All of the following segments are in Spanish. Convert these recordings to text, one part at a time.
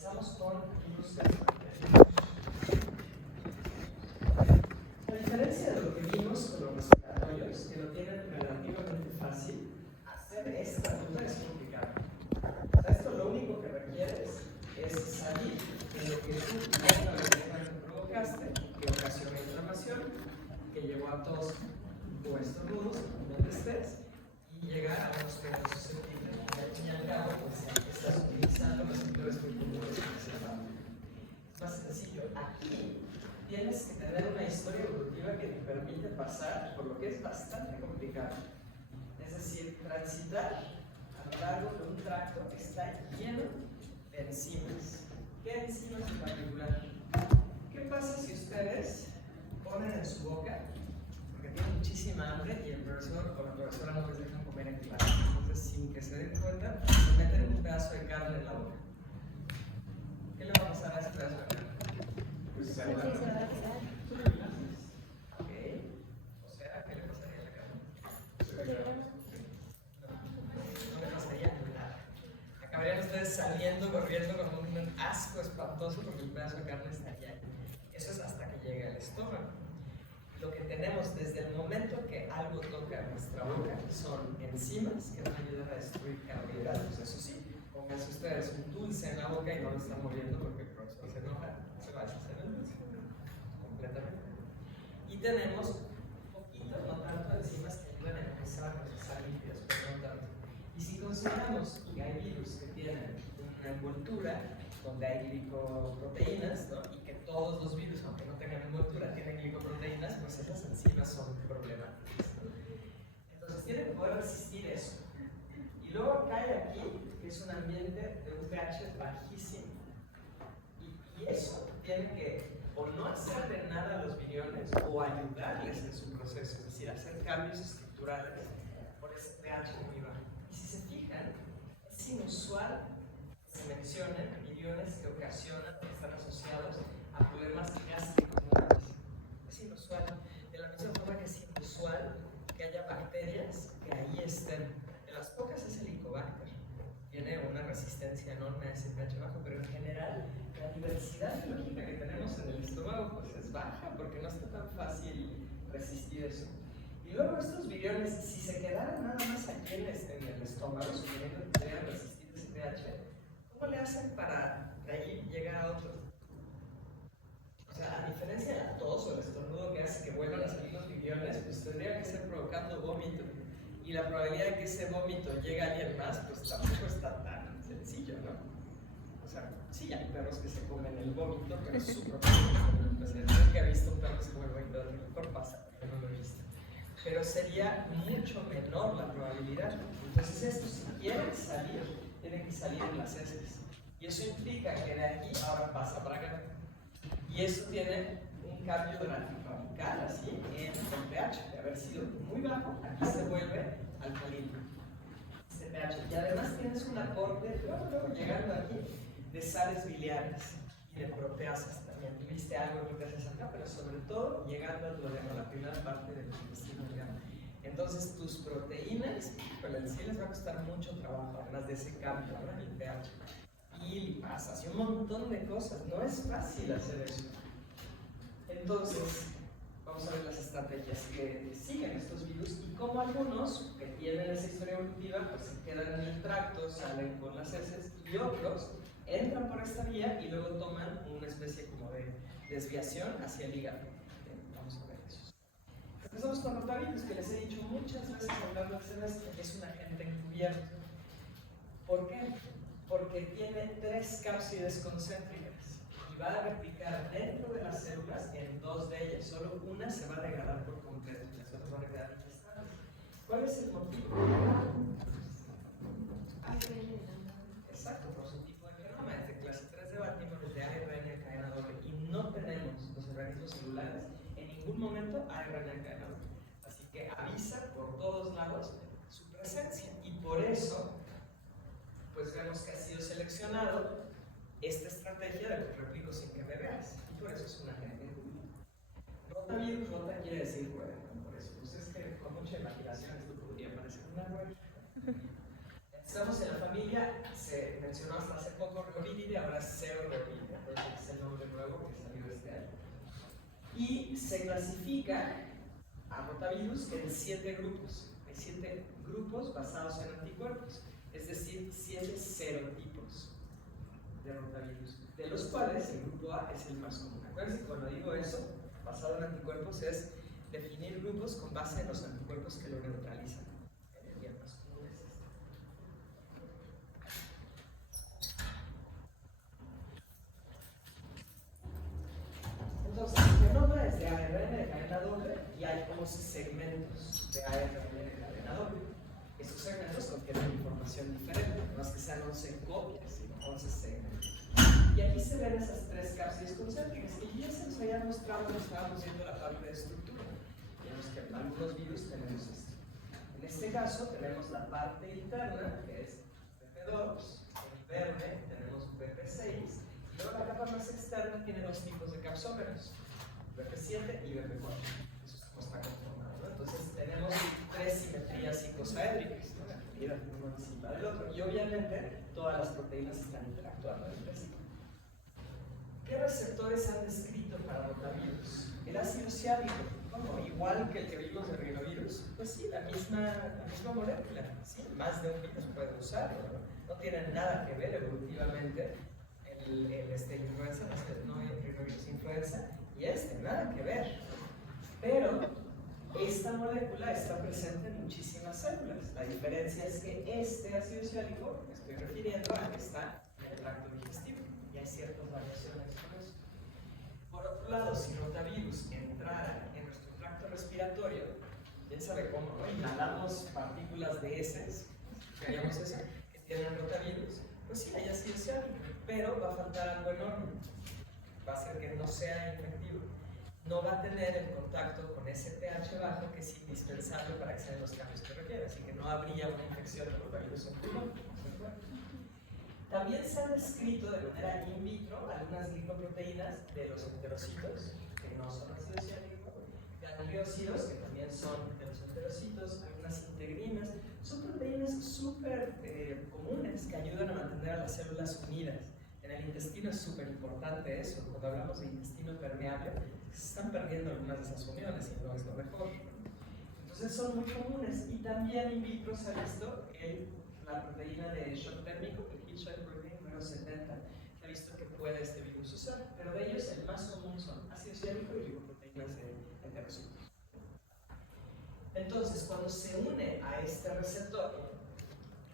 Comenzamos con virus de a diferencia de lo que vimos con los respiratorios, que lo tienen relativamente fácil, hacer esta ruta es complicado. O sea, esto lo único que requieres es salir de lo que tú directamente provocaste, que ocasiona inflamación, que llevó a tos o estornudos, donde estés, y llegar a unos casos susceptibles. Y al cabo, pues estás utilizando los sectores muy comunes que se llaman. Es más sencillo. Aquí tienes que tener una historia evolutiva que te permite pasar por lo que es bastante complicado. Es decir, transitar a lo largo de un tracto que está lleno de enzimas. ¿Qué enzimas en particular? ¿Qué pasa si ustedes ponen en su boca, porque tienen muchísima hambre y el profesor o la profesora no les dejan comer en clase? Entonces, sin que se den cuenta, se meten un pedazo de carne en la boca. ¿Qué le va a pasar a ese pedazo de carne? Pues se va a quedar. Ok. O sea, ¿qué le pasaría a la carne? No le pasaría nada. Acabarían ustedes saliendo, corriendo con un asco espantoso porque el pedazo de carne estaría ahí. Eso es hasta que llegue al estómago. Lo que tenemos desde el momento que algo toca nuestra boca son enzimas que van a ayudar a destruir carbohidratos. Eso sí, pónganse ustedes un dulce en la boca y no lo están moviendo porque el profesor se enoja, se va a deshacer el dulce completamente. Y tenemos un poquito, no tanto, enzimas que ayudan a empezar a procesar lípidos, pero no tanto. Y si consideramos que hay virus que tienen una envoltura donde hay glicoproteínas, ¿no? Y que todos los virus, aunque no tengan envoltura, tienen glicoproteínas, pues esas enzimas son problemáticas, ¿no? Entonces tiene que poder resistir eso. Y luego cae aquí, que es un ambiente de un pH bajísimo. Y eso tiene que o no hacerle nada a los viriones o ayudarles en su proceso, es decir, hacer cambios estructurales por ese pH muy bajo. Y si se fijan, es inusual que se mencionen viriones que ocasionan o están asociados a problemas gástricos morales. Es inusual, de la misma forma que es inusual que haya bacterias que ahí estén. De las pocas es el Helicobacter. Tiene una resistencia enorme a ese pH bajo, pero en general la diversidad biológica que tenemos en el estómago pues es baja porque no está tan fácil resistir eso. Y luego estos viriones, si se quedaran nada más aquí en el estómago, suponiendo que pudieran resistir ese pH, ¿cómo le hacen para de ahí llegar a otros? O sea, a diferencia de la tos o el estornudo que hace que vuelvan a salir los viriones, pues tendría que ser provocando vómito. Y la probabilidad de que ese vómito llegue a alguien más, pues tampoco está tan sencillo, ¿no? O sea, sí hay perros que se comen el vómito, pero es su propio vómito. O sea, nunca he visto un perro que se come el vómito, a lo mejor pasa, pero no lo he visto. Pero sería mucho menor la probabilidad. Entonces estos, si quieren salir, tienen que salir en las heces. Y eso implica que de aquí ahora pasa para acá. Y eso tiene un cambio radical, así, en el pH, de haber sido muy bajo, aquí se vuelve alcalino, este pH. Y además tienes un aporte, luego llegando aquí, de sales biliares y de proteasas también. Tuviste algo de proteasas acá, pero sobre todo llegando a la primera parte del intestino delgado. Entonces tus proteínas, pues sí les va a costar mucho trabajo, además de ese cambio, ¿no? En el pH. Y lipasas y un montón de cosas. No es fácil hacer eso. Entonces, vamos a ver las estrategias que siguen estos virus y cómo algunos que tienen esa historia evolutiva pues se quedan en el tracto, salen por las heces y otros entran por esta vía y luego toman una especie como de desviación hacia el hígado. Vamos a ver eso. Empezamos con rotavirus, que les he dicho muchas veces hablando del semestre que es un agente encubierto. ¿Por qué? Porque tiene 3 cápsides concéntricas y va a replicar dentro de las células en 2 de ellas. Solo una se va a degradar por completo y las otras van a quedar infestadas. ¿Cuál es el motivo? Exacto, por su tipo de genoma. Es de clase 3 de Baltimore, es de ARN en cadena doble. Y no tenemos los organismos celulares en ningún momento ARN en cadena doble. Así que avisa por todos lados su presencia. Y por eso pues vemos que ha sido seleccionado esta estrategia de los replico sin que me veas, y por eso es una agente encubierta. Rotavirus, rota quiere decir rueda, por eso. Pues es que con mucha imaginación esto podría parecer una rueda. Estamos en la familia, se mencionó hasta hace poco Rhobinidae, ahora es y se clasifica a rotavirus en 7 grupos. Hay 7 grupos basados en anticuerpos, es decir, 7 serotipos de rotavirus, de los cuales el grupo A es el más común. Acuérdense que cuando digo eso, basado en anticuerpos, es definir grupos con base en los anticuerpos que lo neutralizan. El día más común es este. Entonces, el genoma es de ARN de cadena doble y hay 11 segmentos de ARN de cadena doble. Estos segmentos contienen información diferente, no es que sean 11 copias, sino 11 segmentos. Y aquí se ven esas 3 cápsidas concéntricas. Y ya se nos había mostrado cuando estábamos viendo la tabla de estructura. Vemos que en algunos virus tenemos esto. En este caso tenemos la parte interna, que es BP2, en verde tenemos BP6, y luego la capa más externa tiene 2 tipos de capsómeros, BP7 y BP4. Eso es como está conformado, ¿no? Entonces tenemos 3 simetrías icosaédricas, ¿no? La unidad uno encima del otro, y obviamente todas las proteínas están interactuando entre sí. ¿Qué receptores han descrito para rotavirus? El ácido ciálico, ¿no? Igual que el que vimos del rinovirus, pues sí, la misma molécula, ¿sí? Más de un virus puede usarlo, ¿no? No tienen nada que ver evolutivamente el influenza, no el rinovirus influenza, y nada que ver. Pero esta molécula está presente en muchísimas células. La diferencia es que este ácido ciálico, me estoy refiriendo a que está en el tracto digestivo, y hay ciertas variaciones con eso. Por otro lado, si rotavirus entrara en nuestro tracto respiratorio, quién sabe cómo, ¿no? Inhalamos partículas de heces, que haríamos eso, que tienen rotavirus, pues sí, hay ácido ciálico, pero va a faltar algo enorme. Va a ser que no sea infectivo. No va a tener el contacto con ese pH bajo que es indispensable para que se den los cambios que requiere, así que no habría una infección de rotavirus en pulmón. También se han descrito de manera in vitro algunas glicoproteínas de los enterocitos, que no son ácido ciálico, gangliósidos, que también son de los enterocitos, algunas integrinas. Son proteínas súper comunes que ayudan a mantener a las células unidas. En el intestino es súper importante eso. Cuando hablamos de intestino permeable, se están perdiendo algunas de esas uniones y no es lo mejor. Entonces son muy comunes. Y también in vitro se ha visto la proteína de shock térmico, el heat shock protein número 70, que ha visto que puede este virus usar. Pero de ellos el más común son ácido ciálico y glicoproteínas de enterocitos. Entonces, cuando se une a este receptor,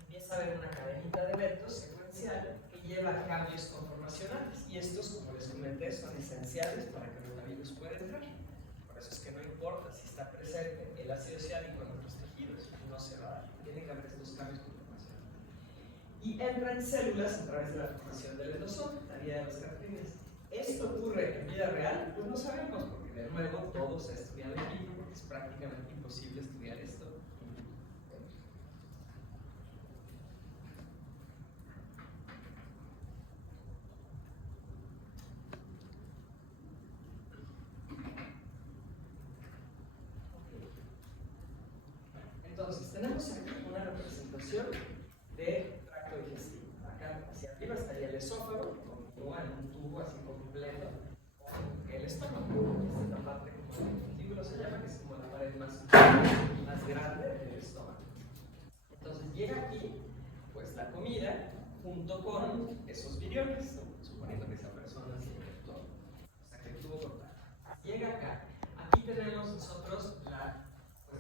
empieza a haber una cadenita de eventos secuencial que lleva a cambios conformacionales. Y estos, como les comenté, son esenciales para que el rotavirus pueda entrar. Por eso es que no importa si está presente el ácido ciálico en nuestros tejidos, no se va a dar. Tienen que haber estos cambios conformacionales. Y entra en células a través de la formación del endosoma, la vía de las características. ¿Esto ocurre en vida real? Pues no sabemos, porque de nuevo todo se ha estudiado en vivo, porque es prácticamente imposible estudiar esto. Entonces, tenemos aquí una representación de tracto digestivo. Acá hacia arriba estaría el esófago, continúa en un tubo así completo con el estómago. Esta parte, como el vestíbulo se llama, que es como la pared más grande del estómago. Entonces, llega aquí, pues la comida, junto con esos viriones, suponiendo que esa persona se infectó, o sea que tuvo contacto. Llega acá. Aquí tenemos nosotros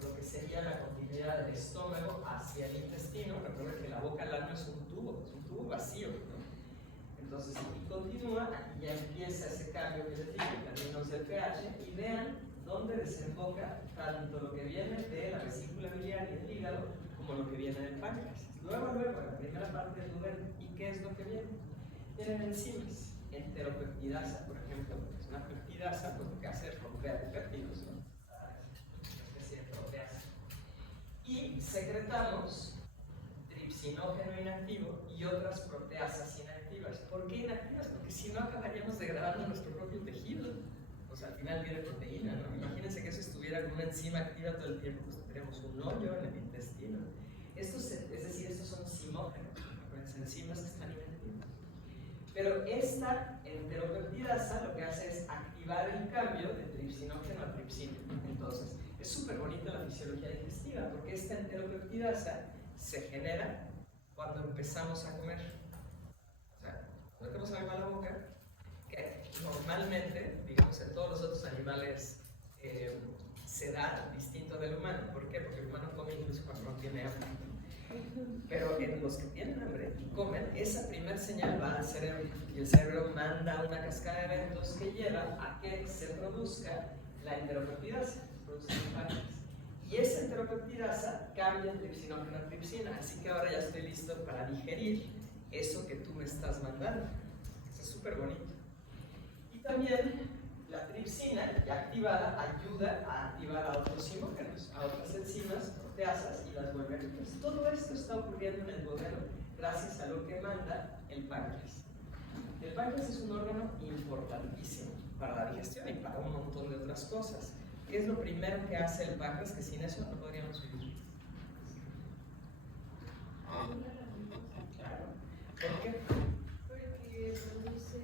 lo que sería la continuidad del estómago hacia el intestino. Recuerden que la boca al ano es un tubo vacío, ¿no? Entonces aquí continúa, aquí ya empieza ese cambio que les digo en términos del pH, y vean dónde desemboca tanto lo que viene de la vesícula biliar y el hígado como lo que viene del páncreas. Luego, en la primera parte del duodeno. ¿Y qué es lo que viene? Vienen enzimas, enteropeptidasa, por ejemplo, es una peptidasa, pues lo que hace es romper péptidos, ¿no? Y secretamos tripsinógeno inactivo y otras proteasas inactivas. ¿Por qué inactivas? Porque si no acabaríamos degradando nuestro propio tejido. Pues al final viene proteína, ¿no? Imagínense que eso estuviera con una enzima activa todo el tiempo, pues tendríamos un hoyo en el intestino. Es decir, estos son simógenos, las enzimas están inactivas. Pero esta enteropeptidasa lo que hace es activar el cambio de tripsinógeno a tripsina. Entonces, es súper bonita la fisiología digestiva porque esta enteropeptidasa se genera cuando empezamos a comer. O sea, cuando metemos algo a la boca, que normalmente, digamos, en todos los otros animales se da distinto del humano. ¿Por qué? Porque el humano come incluso cuando no tiene hambre. Pero en los que tienen hambre y comen, esa primer señal va al cerebro y el cerebro manda una cascada de eventos que lleva a que se produzca la enteropeptidasa, se produce en páncreas. Y esa enteropeptidasa cambia de tripsinógeno a tripsina, así que ahora ya estoy listo para digerir eso que tú me estás mandando. Eso es súper bonito. Y también la tripsina, ya activada, ayuda a activar a otros simógenos, a otras enzimas, proteasas, y las vuelve activas. Todo esto está ocurriendo en el duodeno gracias a lo que manda el páncreas. El páncreas es un órgano importantísimo para la digestión y para un montón de otras cosas. ¿Qué es lo primero que hace el páncreas? Que sin eso no podríamos vivir. Claro. ¿Por qué? Porque produce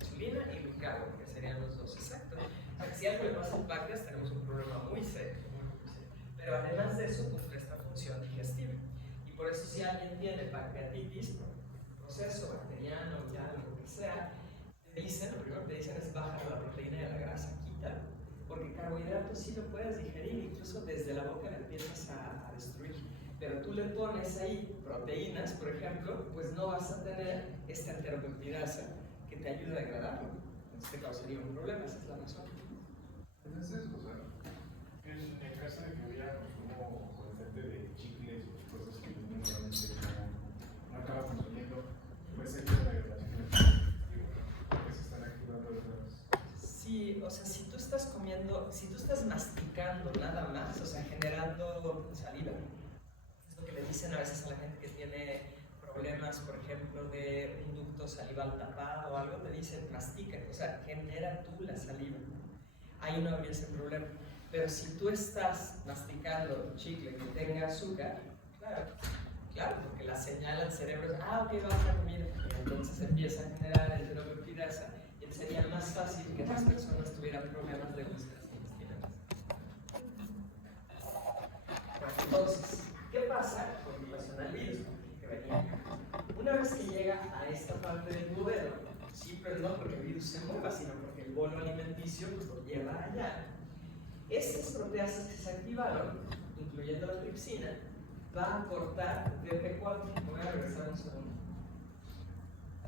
Insulina y glucagón, que serían los dos, exacto. O sea, si algo le pasa al páncreas, tenemos un problema muy serio, muy serio. Pero además de eso, cumple esta función digestiva. Y por eso, si alguien tiene pancreatitis, por proceso bacteriano, ya lo que sea, te dicen, lo primero que te dicen es bajar la proteína y la grasa, quítalo. Porque carbohidratos sí lo puedes digerir, incluso desde la boca le empiezas a destruir. Pero tú le pones ahí proteínas, por ejemplo, pues no vas a tener esta enteropeptidasa que te ayuda a degradarlo. Entonces te causaría un problema, esa es la razón. Entonces, o sea, en el caso de que hubiera consumo constante de chicles o cosas que normalmente no acaba consumiendo, pues sería una degradación que se están activando los. Sí, o sea, si tú estás comiendo, si tú estás masticando nada más, o sea, generando saliva, es lo que le dicen a veces a la gente que tiene problemas, por ejemplo, de un ducto salival tapado o algo, te dicen mastica, o sea, genera tú la saliva. Ahí no habría ese problema. Pero si tú estás masticando chicle que tenga azúcar, claro, porque la señal al cerebro es, ok, vamos a comer, y entonces empieza a generar enteropeptidasa, y sería más fácil que las personas tuvieran problemas de úlceras intestinales. Entonces, ¿qué pasa con relación al virus que venía? Una vez que llega a esta parte del duodeno, sí, pero no porque el virus se mueva, sino porque el bolo alimenticio pues, lo lleva allá. Estas proteasas que se activaron, incluyendo la tripsina, va a cortar BP4. Voy a regresar un segundo.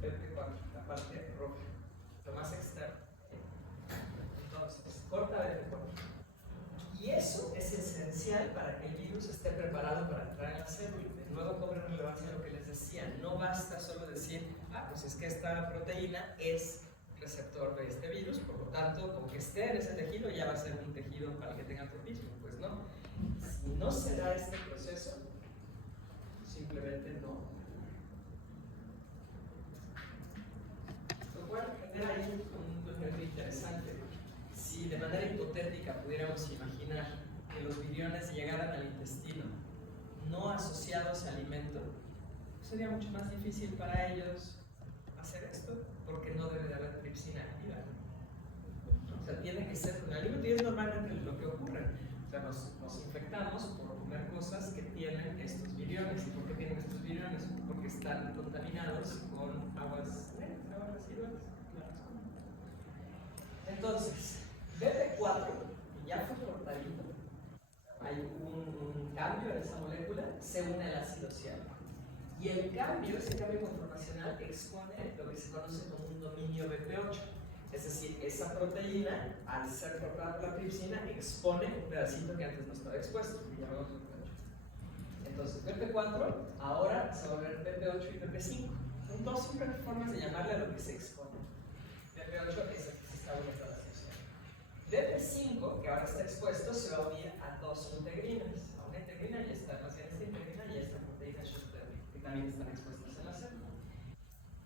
BP4, la parte roja, lo más externo. Entonces, corta BP4. Y eso es esencial para que el virus esté preparado para entrar en la célula. De nuevo cobra relevancia lo que les decía. No basta solo decir, pues es que esta proteína es receptor de este virus, por lo tanto, con que esté en ese tejido ya va a ser un tejido para el que tenga tropismo. Pues no. Si no se da este proceso, simplemente no. Lo cual genera ahí un concepto interesante. Si de manera hipotética pudiéramos imaginar que los viriones llegaran al intestino no asociados a alimento, sería mucho más difícil para ellos hacer esto, porque no debe de haber tripsina activa. O sea, tiene que ser un alimento y es normalmente lo que ocurre. O sea, nos infectamos por comer cosas que tienen estos viriones. ¿Y por qué tienen estos viriones? Porque están contaminados con aguas residuales. Entonces, BP4, que ya fue cortadito, hay un cambio en esa molécula, se une al ácido ciánico. Y el cambio, ese cambio conformacional, expone lo que se conoce como un dominio BP8. Es decir, esa proteína, al ser cortada por la tripsina, expone un pedacito que antes no estaba expuesto, que llamamos BP8. Entonces, BP4 ahora se va a volver BP8 y BP5. Son dos simples formas de llamarle a lo que se expone. BP8 es el que se está uniendo a la sección. BP5, que ahora está expuesto, se va a unir a dos integrinas. A una integrina y esta, más bien esta integrina y esta proteína Schuster, que también están expuestas en la célula.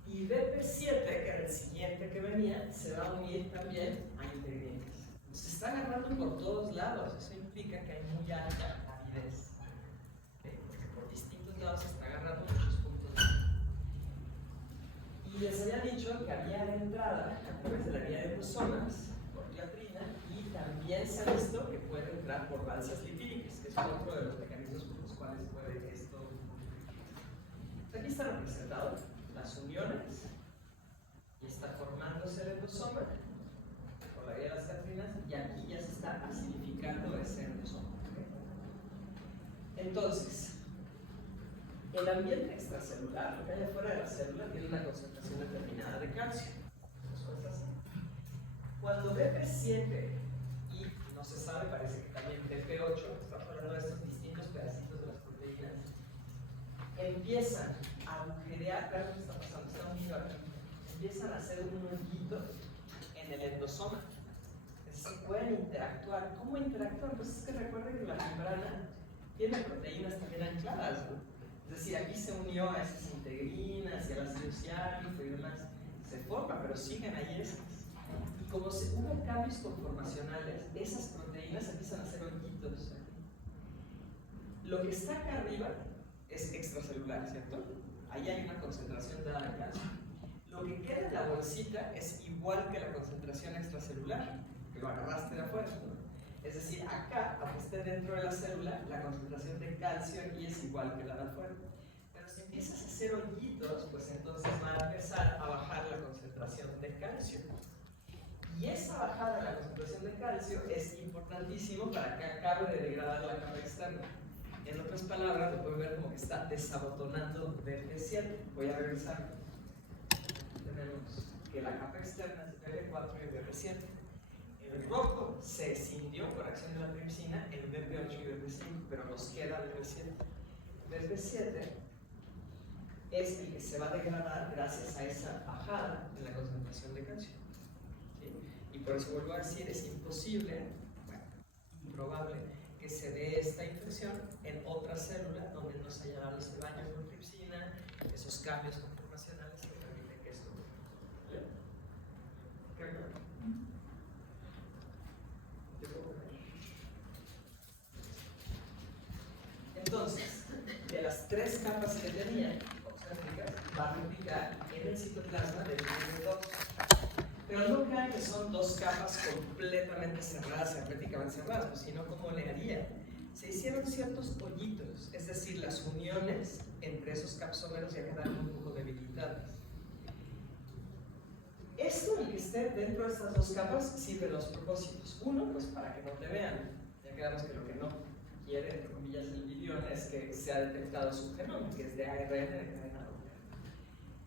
Y BP7, que era el siguiente que venía, se va a unir también a integrinas. Se está agarrando por todos lados. Eso implica que hay muy alta avidez. Porque por distintos lados se está agarrando muchos puntos. Y les había dicho que había entrada a través de la vía de endosomas por clatrina y también se ha visto que puede entrar por balsas lipídicas, que es otro de los mecanismos por los cuales puede esto. Aquí está representado las uniones y está formándose el endosoma por la vía de las clatrinas y aquí ya se está acidificando ese endosoma. Entonces, el ambiente extracelular, lo que hay afuera de la célula, tiene una concentración determinada de calcio. Cuando BP7 y no se sabe, parece que también BP8, estamos hablando de estos distintos pedacitos de las proteínas, empiezan a agujerear, vean lo que está pasando, está unido aquí, empiezan a hacer un hoyito en el endosoma. Es decir, pueden interactuar. ¿Cómo interactúan? Pues es que recuerden que la membrana tiene proteínas también ancladas, ¿no? Es decir, aquí se unió a esas integrinas y al ácido ciálico y demás. Se forma, pero siguen ahí esas. Y como hubo cambios conformacionales, esas proteínas empiezan a hacer hoyitos. Lo que está acá arriba es extracelular, ¿cierto? Ahí hay una concentración dada de calcio. Lo que queda en la bolsita es igual que la concentración extracelular, que lo agarraste de afuera, ¿no? Es decir, acá, aunque esté dentro de la célula, la concentración de calcio aquí es igual que la de afuera. Pero si empiezas a hacer hoyitos, pues entonces va a empezar a bajar la concentración de calcio. Y esa bajada de la concentración de calcio es importantísimo para que acabe de degradar la capa externa. En otras palabras, lo pueden ver como que está desabotonando BP7. Voy a regresar. Tenemos que la capa externa es BP4 y BP7. El rojo se escindió por acción de la tripsina en BP8 y BP5, pero nos queda BP7. BP7 es el que se va a degradar gracias a esa bajada en la concentración de calcio. ¿Sí? Y por eso vuelvo a decir, es imposible, bueno, improbable, que se dé esta infección en otra célula donde no se haya dado ese baño con tripsina, esos cambios conformacionales que permiten que esto ocurra. ¿Qué? Entonces, de las tres capas que tenía, va a replicar en el citoplasma del número 2. Pero no crean que son dos capas completamente cerradas, herméticamente cerradas, pues si no, ¿cómo le haría? Se hicieron ciertos hoyitos, es decir, las uniones entre esos capsómeros ya quedaron un poco debilitadas. Esto, el que esté dentro de estas dos capas, sirve dos propósitos. Uno, pues para que no te vean. Ya quedamos que lo que no quiere, entre comillas, el video es que se ha detectado su genoma, que es de ARN de cadena doble.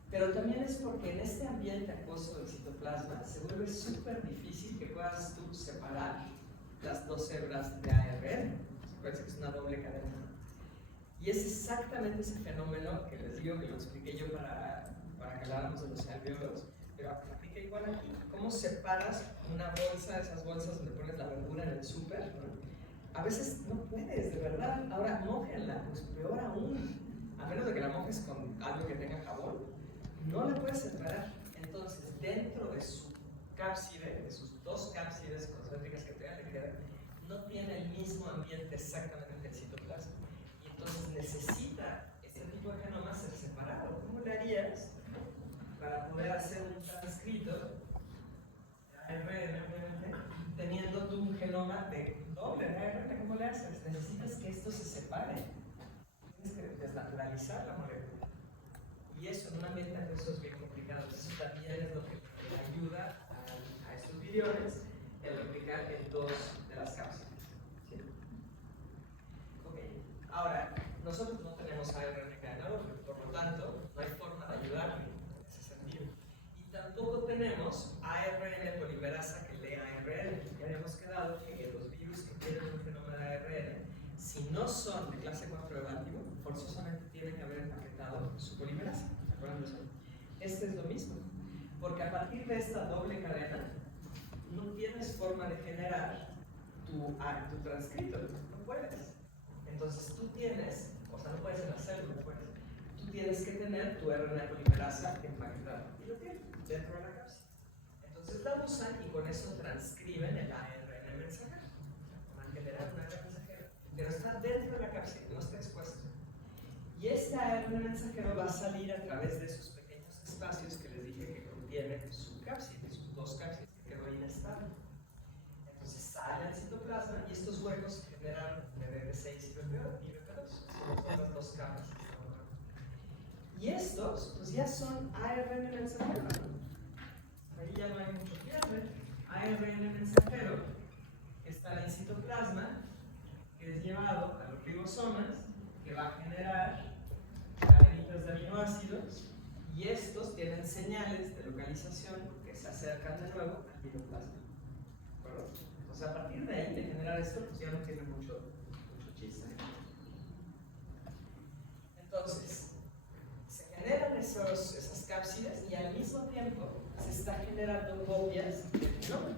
Pero también es porque en este ambiente acuoso del citoplasma se vuelve súper difícil que puedas tú separar las dos hebras de ARN. Parece que es una doble cadena. Y es exactamente ese fenómeno que les digo que lo expliqué yo para que habláramos de los alveolos, pero aplica igual aquí. ¿Cómo separas una bolsa de esas bolsas donde pones la verdura en el súper? ¿No? A veces no puedes, de verdad. Ahora, mójenla, pues peor aún. A menos de que la mojes con algo que tenga jabón, no la puedes separar. Entonces, dentro de su cápside, de sus dos cápsides concéntricas que todavía le quedan, no tiene el mismo ambiente exactamente que el citoplasma. Y entonces necesita este tipo de genoma ser separado. ¿Cómo le harías para poder hacer un transcrito de ARN teniendo tú un genoma de doble de ARN? ¿Cómo le haces? Necesitas que esto se separe. Tienes que desnaturalizar la molécula. Y eso en un ambiente acuoso es bien complicado. Eso también es lo que ayuda a estos viriones el replicar en dos de las cápsulas. ¿Sí? Okay. Ahora, nosotros no tenemos ARN cadena doble, por lo tanto, no hay forma de ayudarle en ese sentido. Y tampoco tenemos ARN polimerasa que lea ARN. Ya habíamos quedado que los virus que tienen un genoma de ARN, si no son de clase 4 evativo, forzosamente tienen que haber empaquetado su polimerasa. ¿Se acuerdan de eso? Este es lo mismo, porque a partir de esta doble cadena no tienes forma de generar tu transcrito, no puedes. Entonces tú tienes, o sea, no puedes en la célula, pues, tú tienes que tener tu RNA polimerasa empaquetado. Y lo tienes dentro de la cápsula. Entonces la usan y con eso transcriben el ARN mensajero. Van a generar un ARN mensajero, pero está dentro de la cápsula, no está expuesto. Y este ARN mensajero va a salir a través de esos pequeños espacios que les dije que contienen su cápside, sus dos cápsides, que quedó inestable. Entonces sale al citoplasma y estos huecos generan BB6 y BB2, son las dos capas. Y estos, pues ya son ARN mensajero. Ahí ya no hay mucho pierde. ARN mensajero que está en el citoplasma, que es llevado a los ribosomas, que va a generar cadenitas de aminoácidos, y estos tienen señales de localización que se acercan de nuevo al citoplasma. ¿De acuerdo? Entonces, a partir de ahí, de generar esto, pues ya no tiene mucho chiste. Entonces, se generan esas cápsidas y al mismo tiempo se está generando copias del genoma.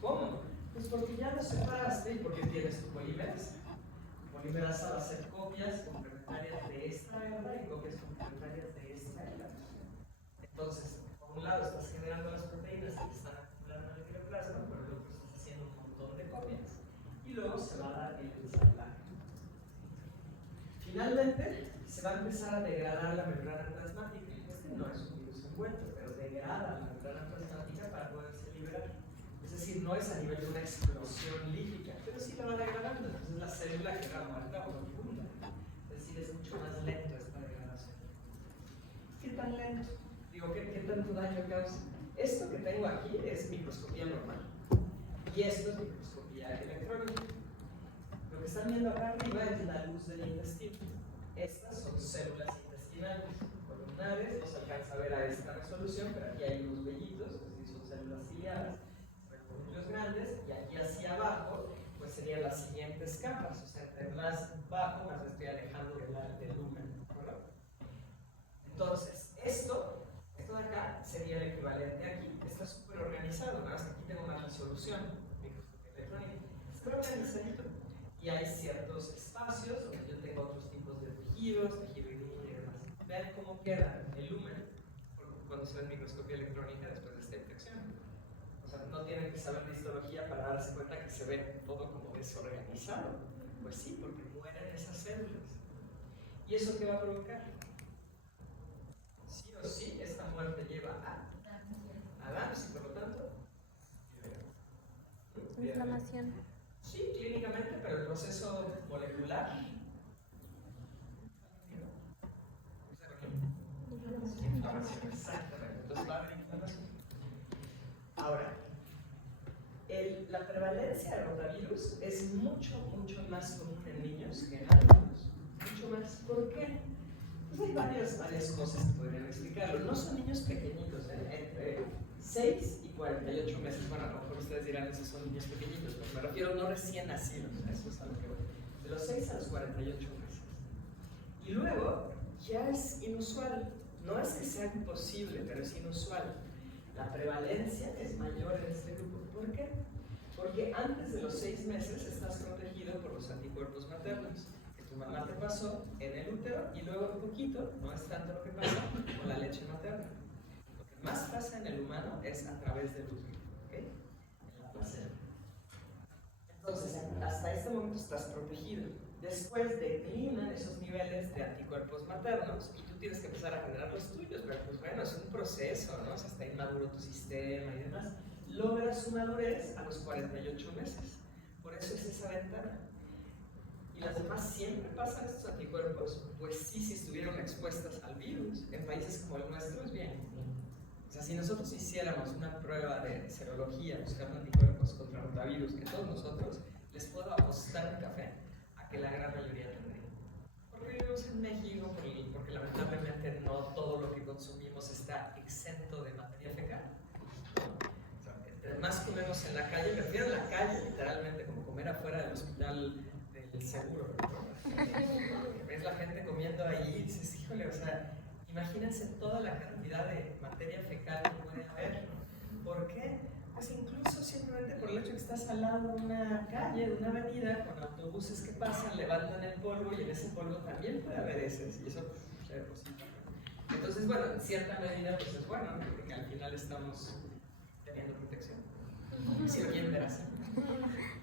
¿Cómo? Pues porque ya lo separaste y porque tienes tu polimerasa. Polimerasa va a hacer copias complementarias de esta hebra y copias complementarias de esta hebra. Entonces, por un lado estás generando las proteínas que están acumulando en el citoplasma, por el otro estás haciendo un montón de copias. Y luego se va a dar el ensamblaje. Finalmente, se va a empezar a degradar la membrana plasmática. Este no es un virus envuelto, pero degrada la membrana plasmática para poderse liberar. Es decir, no es a nivel de una explosión lítica, pero sí la va degradando. Entonces la célula queda muerta o profunda. Es decir, es mucho más lento esta degradación. ¿Qué tan lento? Digo, ¿qué tanto daño causa? Esto que tengo aquí es microscopía normal. Y esto es microscopía electrónica. Lo que están viendo acá arriba es la luz del intestino. Estas son células intestinales, columnares, no se alcanza a ver a esta resolución, pero aquí hay unos vellitos, es decir, son células ciliadas, núcleos grandes, y aquí hacia abajo, pues serían las siguientes capas, o sea, entre más bajo, más me estoy alejando del lumen, ¿verdad? Entonces, esto de acá sería el equivalente aquí, está súper organizado, nada más que aquí tengo una resolución, microscopía electrónica, está organizadito. Y hay ciertos espacios donde yo tengo otros tipos de tejido inmuno y demás. Vean cómo queda el lumen cuando se ve en microscopía electrónica después de esta infección. O sea, no tienen que saber de histología para darse cuenta que se ve todo como desorganizado. Pues sí, porque mueren esas células. ¿Y eso qué va a provocar? Sí o sí, esta muerte lleva a daños y por lo tanto inflamación. Sí, clínicamente, pero el proceso molecular. Inflamación, exactamente. Entonces va a haber inflamación. Ahora, la prevalencia de rotavirus es mucho más común en niños que en adultos. Mucho más. ¿Por qué? Pues hay varias cosas que podrían explicarlo. No son niños pequeñitos, entre 6 y 48 meses. Bueno, a lo mejor ustedes dirán, esos son niños pequeñitos, pero me refiero no recién nacidos, eso es a lo que voy. De los 6 a los 48 meses. Y luego, ya es inusual. No es que sea imposible, pero es inusual. La prevalencia es mayor en este grupo. ¿Por qué? Porque antes de los 6 meses estás protegido por los anticuerpos maternos que tu mamá te pasó en el útero y luego un poquito, no es tanto lo que pasa, con la leche materna. Lo que más pasa en el humano es a través del útero, ¿ok? En la placenta. Entonces, hasta este momento estás protegido. Después declinan esos niveles de anticuerpos maternos y tú tienes que empezar a generar los tuyos, pero pues bueno, es un proceso, ¿no? O sea, está inmaduro tu sistema y demás. Logra su madurez a los 48 meses. Por eso es esa ventana. ¿Y las demás siempre pasan estos anticuerpos? Pues sí, si estuvieron expuestas al virus. En países como el nuestro es bien. O sea, si nosotros hiciéramos una prueba de serología buscando anticuerpos contra rotavirus, que todos nosotros, les puedo apostar un café a que la gran mayoría tendría. Porque vivimos en México, porque lamentablemente no todo lo que consumimos está exento de materia fecal. O sea, entre más comemos en la calle, me refiero a la calle, literalmente, como comer afuera del hospital del seguro. Ves la gente comiendo ahí y dices, híjole, o sea, imagínense toda la cantidad de materia fecal que puede haber. ¿Por qué? Pues incluso simplemente por el hecho de que estás al lado de una calle, de una avenida, con autobuses que pasan, levantan el polvo y en ese polvo también puede haber heces. Y eso se deposita. Entonces, bueno, en cierta medida pues es bueno, ¿no? Porque al final estamos teniendo protección. Si lo quieren ver así.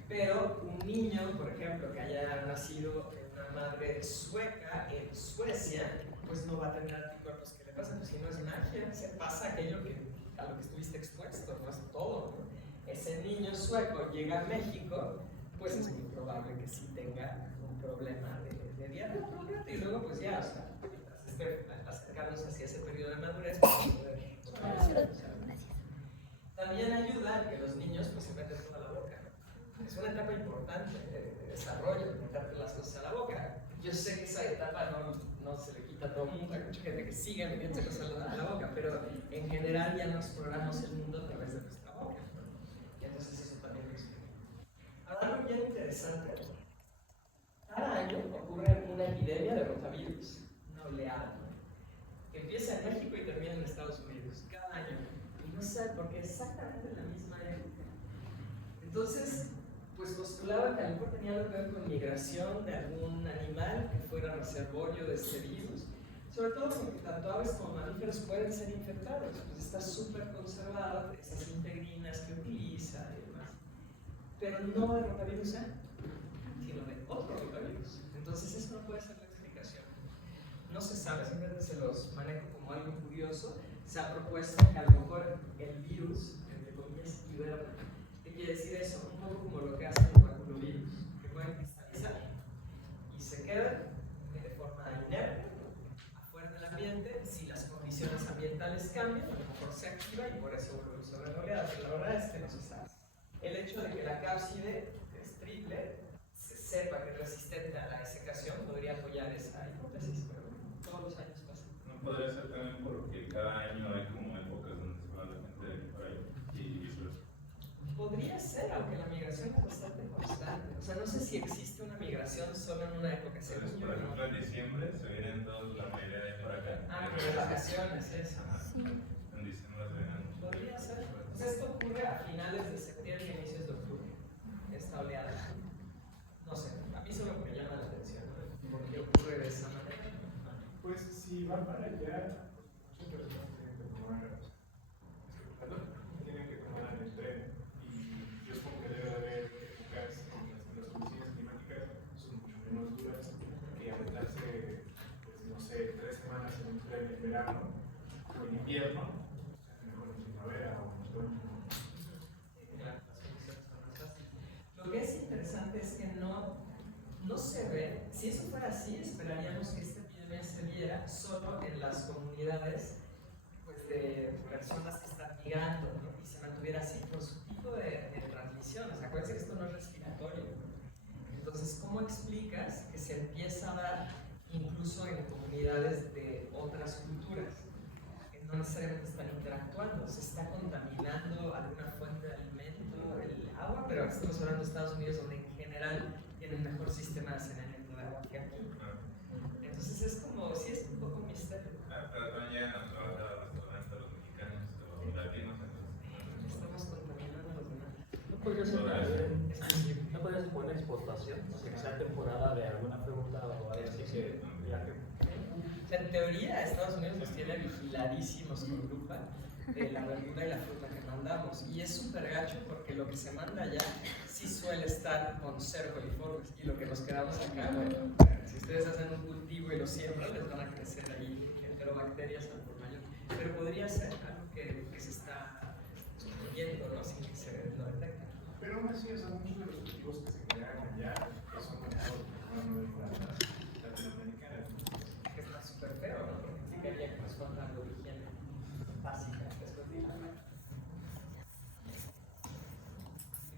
Pero un niño, por ejemplo, que haya nacido en una madre sueca en Suecia, pues no va a tener anticuerpos que le pasa? Pues si no es magia, se pasa aquello a lo que estuviste expuesto, no es todo, ¿no? Ese niño sueco llega a México, pues es muy probable que sí tenga un problema de diarrea por un rato, y luego pues ya, o sea, mientras esté acercándose hacia ese periodo de madurez, pues poder también ayuda a que los niños pues se meten toda la boca. Es una etapa importante de desarrollo, de meterte las cosas a la boca. Yo sé que esa etapa no se le quita a todo el mundo, hay mucha gente que sigue metiéndose cosas a la boca, pero en general ya no exploramos el mundo a través de nuestra boca, ¿no? Y entonces eso también lo explica. Ahora, algo bien interesante, cada año ocurre una epidemia de rotavirus, una oleada, ¿no? Que empieza en México y termina en Estados Unidos, cada año. Y no sé por qué exactamente en la misma época. Entonces, pues postulaban que a lo mejor tenía algo que ver con migración de algún animal que fuera reservorio de este virus, sobre todo porque tanto aves como mamíferos pueden ser infectados, pues está súper conservado esas integrinas que utiliza y demás, pero no de rotavirus A, sino de otro rotavirus. Entonces eso no puede ser la explicación. No se sabe, simplemente se los manejo como algo curioso. Se ha propuesto que a lo mejor el virus, entre comillas, libera. ¿Qué quiere decir eso? Un poco como lo que hacen los baculovirus, que pueden cristalizar y se quedan de forma inerte afuera del ambiente. Si las condiciones ambientales cambian, a lo mejor se activa y por eso produce una oleada, pero la verdad es que no se sabe. El hecho de que la cápside, que es triple, se sepa que es resistente a la desecación podría apoyar esa hipótesis, pero todos los años pasa. No podría ser también porque cada año hay como épocas donde se va la gente por ahí y viceversa. Podría ser, aunque la migración es bastante constante. O sea, no sé si existe una migración solo en una época. Entonces, por ejemplo, en diciembre se vienen todos la mayoría de por acá. Ah, pero de vacaciones, eso. Ajá. En diciembre se vienen. Podría ser. O sea, esto ocurre a finales de septiembre e inicios de octubre. Esta oleada. No sé, a mí solo me llama la atención, ¿no? ¿Por qué ocurre de esa manera? Pues si van para allá, muchas personas tienen que tomar el tren, y yo supongo que debe haber épocas en las que las condiciones climáticas son mucho menos duras que aventarse, pues no sé, 3 semanas en un tren en verano o en invierno, mejor en primavera o en otoño. Lo que es interesante es que no se ve, si eso fuera así, esperaríamos que esta epidemia se viera solo en las comunidades pues, de personas que están migrando, ¿no? Y se mantuviera así por su tipo de transmisión. O sea, acuérdense que esto no es respiratorio. Entonces, ¿cómo explicas que se empieza a dar incluso en comunidades de otras culturas? Que no necesariamente están interactuando, se está contaminando alguna fuente de alimento, el agua, pero aquí estamos hablando de Estados Unidos, donde en general tienen mejor sistema de saneamiento de agua que aquí. Entonces es como, sí es un poco un misterio. Pero también llegan a trabajar a restaurantes los mexicanos o los latinos, entonces. Estamos contaminando a los demás. ¿No podría ser como una exportación? O sea, que sea temporada de alguna fruta o algo así que viaje. O sea, en teoría, Estados Unidos nos tiene vigiladísimos con lupa de la verdura y la fruta que mandamos. Y es súper gacho porque lo que se manda allá sí suele estar con cero coliformes. Y lo que nos quedamos acá, bueno, si ustedes hacen un cultivo y lo siembran, les van a crecer ahí enterobacterias al por mayor. Pero podría ser algo que se está viendo, ¿no? Sin que se lo detecte. Pero aún así, o sea, muchos de los cultivos que se crean allá que son manejados por una latinoamericana. Que está súper feo, ¿no? Porque implicaría que nos falta algo de higiene básica.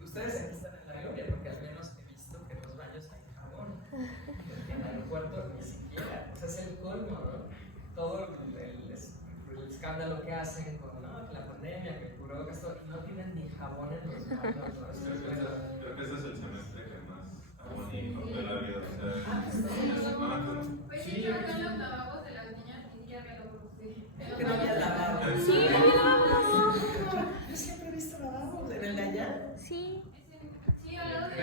Ustedes aquí están en la gloria porque al menos he visto que en los baños hay jabón. En el aeropuerto ni siquiera. O sea, es el colmo, ¿no? Todo el escándalo que hacen con la pandemia, que el cubrebocas, todo, y no tienen ni jabón en los baños, ¿no? Creo que ese es el semestre que más amoníaco de la vida. O sea, Pues Sí, sí, yo acá sí. en los lavabos de las niñas y ya me lo propuse. Que no había lavabo. Sí, lavabo. Yo siempre he visto lavabos. ¿En el de allá? Sí. Sí, al lado de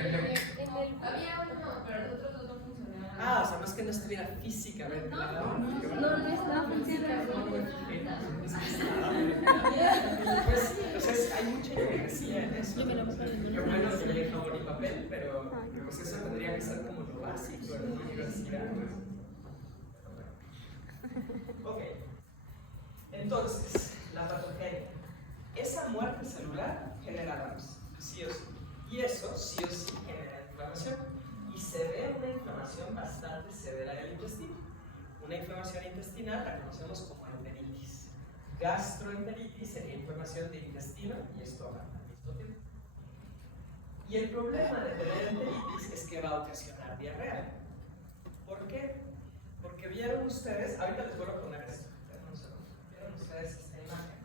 había uno, pero los otros dos no funcionaban. Ah, o sea, no es que no estuviera físicamente lavabo. No estaba funcionando. Pues sí, o sea, hay mucha hipocresía en eso. Yo me lo paso en el Qué bueno que hay jabón y papel, pero pues eso tendría que ser como lo básico en una universidad. Ok. Entonces, la patogenia. Esa muerte celular genera daños, sí o sí. Y eso, sí o sí, genera inflamación. Y se ve una inflamación bastante severa del intestino. Una inflamación intestinal la conocemos como enteritis. Gastroenteritis sería inflamación de intestino y estómago al mismo tiempo. Y el problema de tener enteritis es que va a ocasionar diarrea. ¿Por qué? Porque vieron ustedes, ahorita les vuelvo a poner esto, vieron ustedes esta imagen.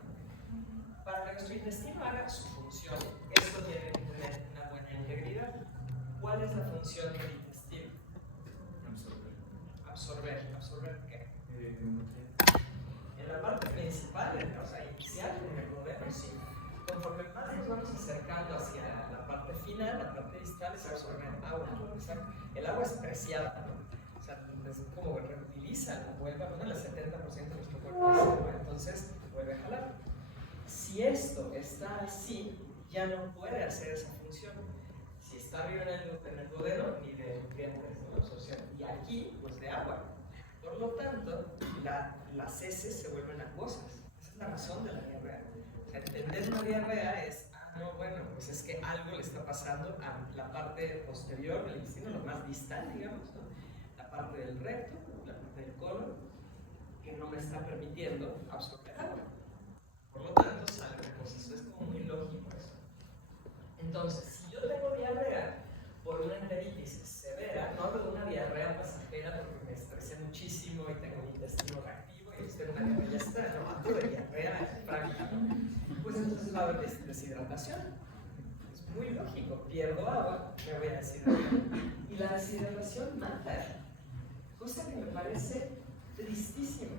Para que nuestro intestino haga su función, esto tiene que tener una buena integridad. ¿Cuál es la función del intestino? Absorber. ¿Absorber qué? En la parte principal, o sea, inicial, en el modelo, sí. Conforme más nos vamos acercando hacia la parte final, la parte distal es absorber agua. El agua es preciada, ¿no? O sea, es como reutiliza, vuelve, bueno, el 70% de nuestro cuerpo es agua, entonces vuelve a jalar. Si esto está así, ya no puede hacer esa función. Si está arriba en el duodeno, ni de nutrientes, ¿no? Absorción. Y aquí, pues de agua. Por lo tanto, las heces se vuelven acuosas. Esa es la razón de la diarrea. O sea, entender una diarrea es, no, bueno, pues es que algo le está pasando a la parte posterior del intestino, lo más distal, digamos, ¿no? La parte del recto, la parte del colon, que no me está permitiendo absorber agua. Por lo tanto, sale una cosa. Eso es como muy lógico eso. Entonces, si yo tengo diarrea por una enteritis severa, no hablo de una diarrea pasajera porque me estresé muchísimo y tengo un intestino reactivo y usted una diarrea ya está, no, hablo de diarrea frágil, ¿no? Pues entonces va a haber deshidratación. Es muy lógico, pierdo agua, me voy a deshidratar. Y la deshidratación mata, cosa que me parece tristísimo.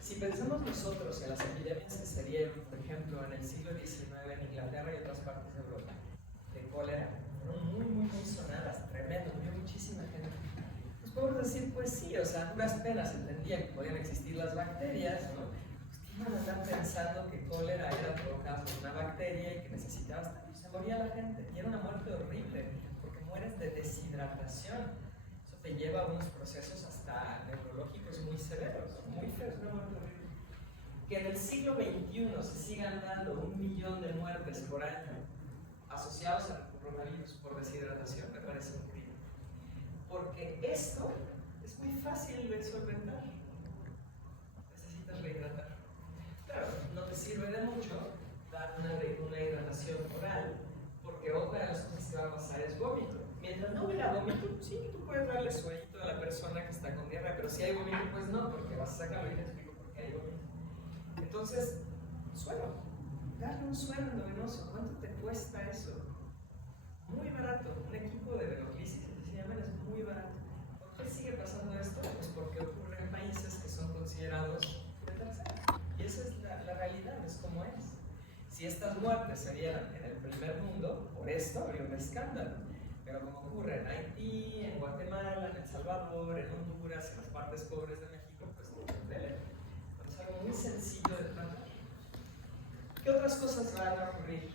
Si pensamos nosotros en las epidemias que se dieron, por ejemplo, en el siglo XIX en Inglaterra y otras partes de Europa, de cólera, fueron muy sonadas, tremendo, murió muchísima gente. Pues podemos decir, pues sí, o sea, a duras penas entendían que podían existir las bacterias, ¿no? Pues que iban a estar pensando que cólera era provocada por una bacteria y que necesitaba estar, y se moría la gente, y era una muerte horrible, porque mueres de deshidratación. Eso te lleva a unos procesos hasta neurológicos muy severos, muy feos, una muerte horrible. Que en el siglo XXI se sigan dando 1 millón de muertes por año asociados al coronavirus por deshidratación me parece un crimen. Porque esto es muy fácil de solventar. Necesitas rehidratar. Claro, no te sirve de mucho dar una hidratación oral, porque otra de las cosas que va a pasar es vómito. Mientras no hubiera vómito, sí, tú puedes darle sueñito a la persona que está con diarrea, pero si hay vómito, pues no, porque vas a sacarlo y te explico por qué hay vómito. Entonces, suero. Darle un suero endovenoso, ¿cuánto te cuesta eso? Muy barato. Un equipo de veloclisis, que se llaman, es muy barato. ¿Por qué sigue pasando esto? Pues porque ocurre en países que son considerados de tercera. Y esa es la realidad, es como es. Si estas muertes se dieran en el primer mundo, por esto habría un escándalo. Pero como ocurre en Haití, en Guatemala, en El Salvador, en Honduras, en las partes pobres de México, pues no es algo muy sencillo de tratar. ¿Qué otras cosas van a ocurrir?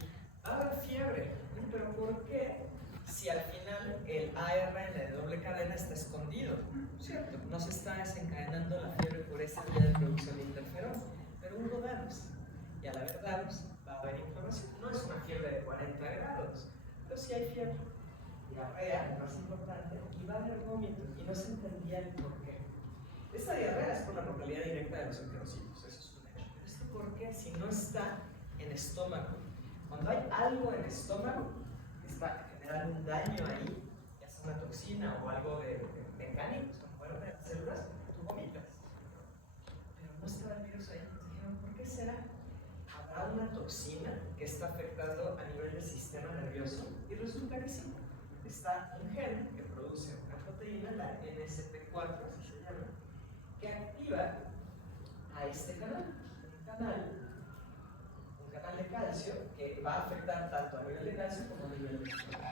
Va a haber fiebre. ¿Pero por qué? Si al final el ARN de doble cadena está escondido, ¿cierto? No se está desencadenando la fiebre por esa vía de producción de interferón, pero hubo danos. Y al haber danos, va a haber inflamación. No es una fiebre de 40 grados, pero sí hay fiebre. Diarrea, más importante, y va a haber vómito, y no se entendía el por qué. Esta diarrea es por la mortalidad directa de los enterocitos, eso es un hecho. Pero ¿esto por qué? Si no está en estómago. Cuando hay algo en estómago que está generando un daño ahí, ya sea una toxina o algo de mecánico, o muerte de las células, tú vomitas. Pero no estaba el virus ahí. Entonces dijeron, ¿por qué será? ¿Habrá una toxina que está afectando a nivel del sistema nervioso? Y resulta que sí. Está un gen que produce una proteína, la NSP4, así se llama, que activa a este canal. Un canal de calcio que va a afectar tanto a nivel de calcio como a nivel de cloro.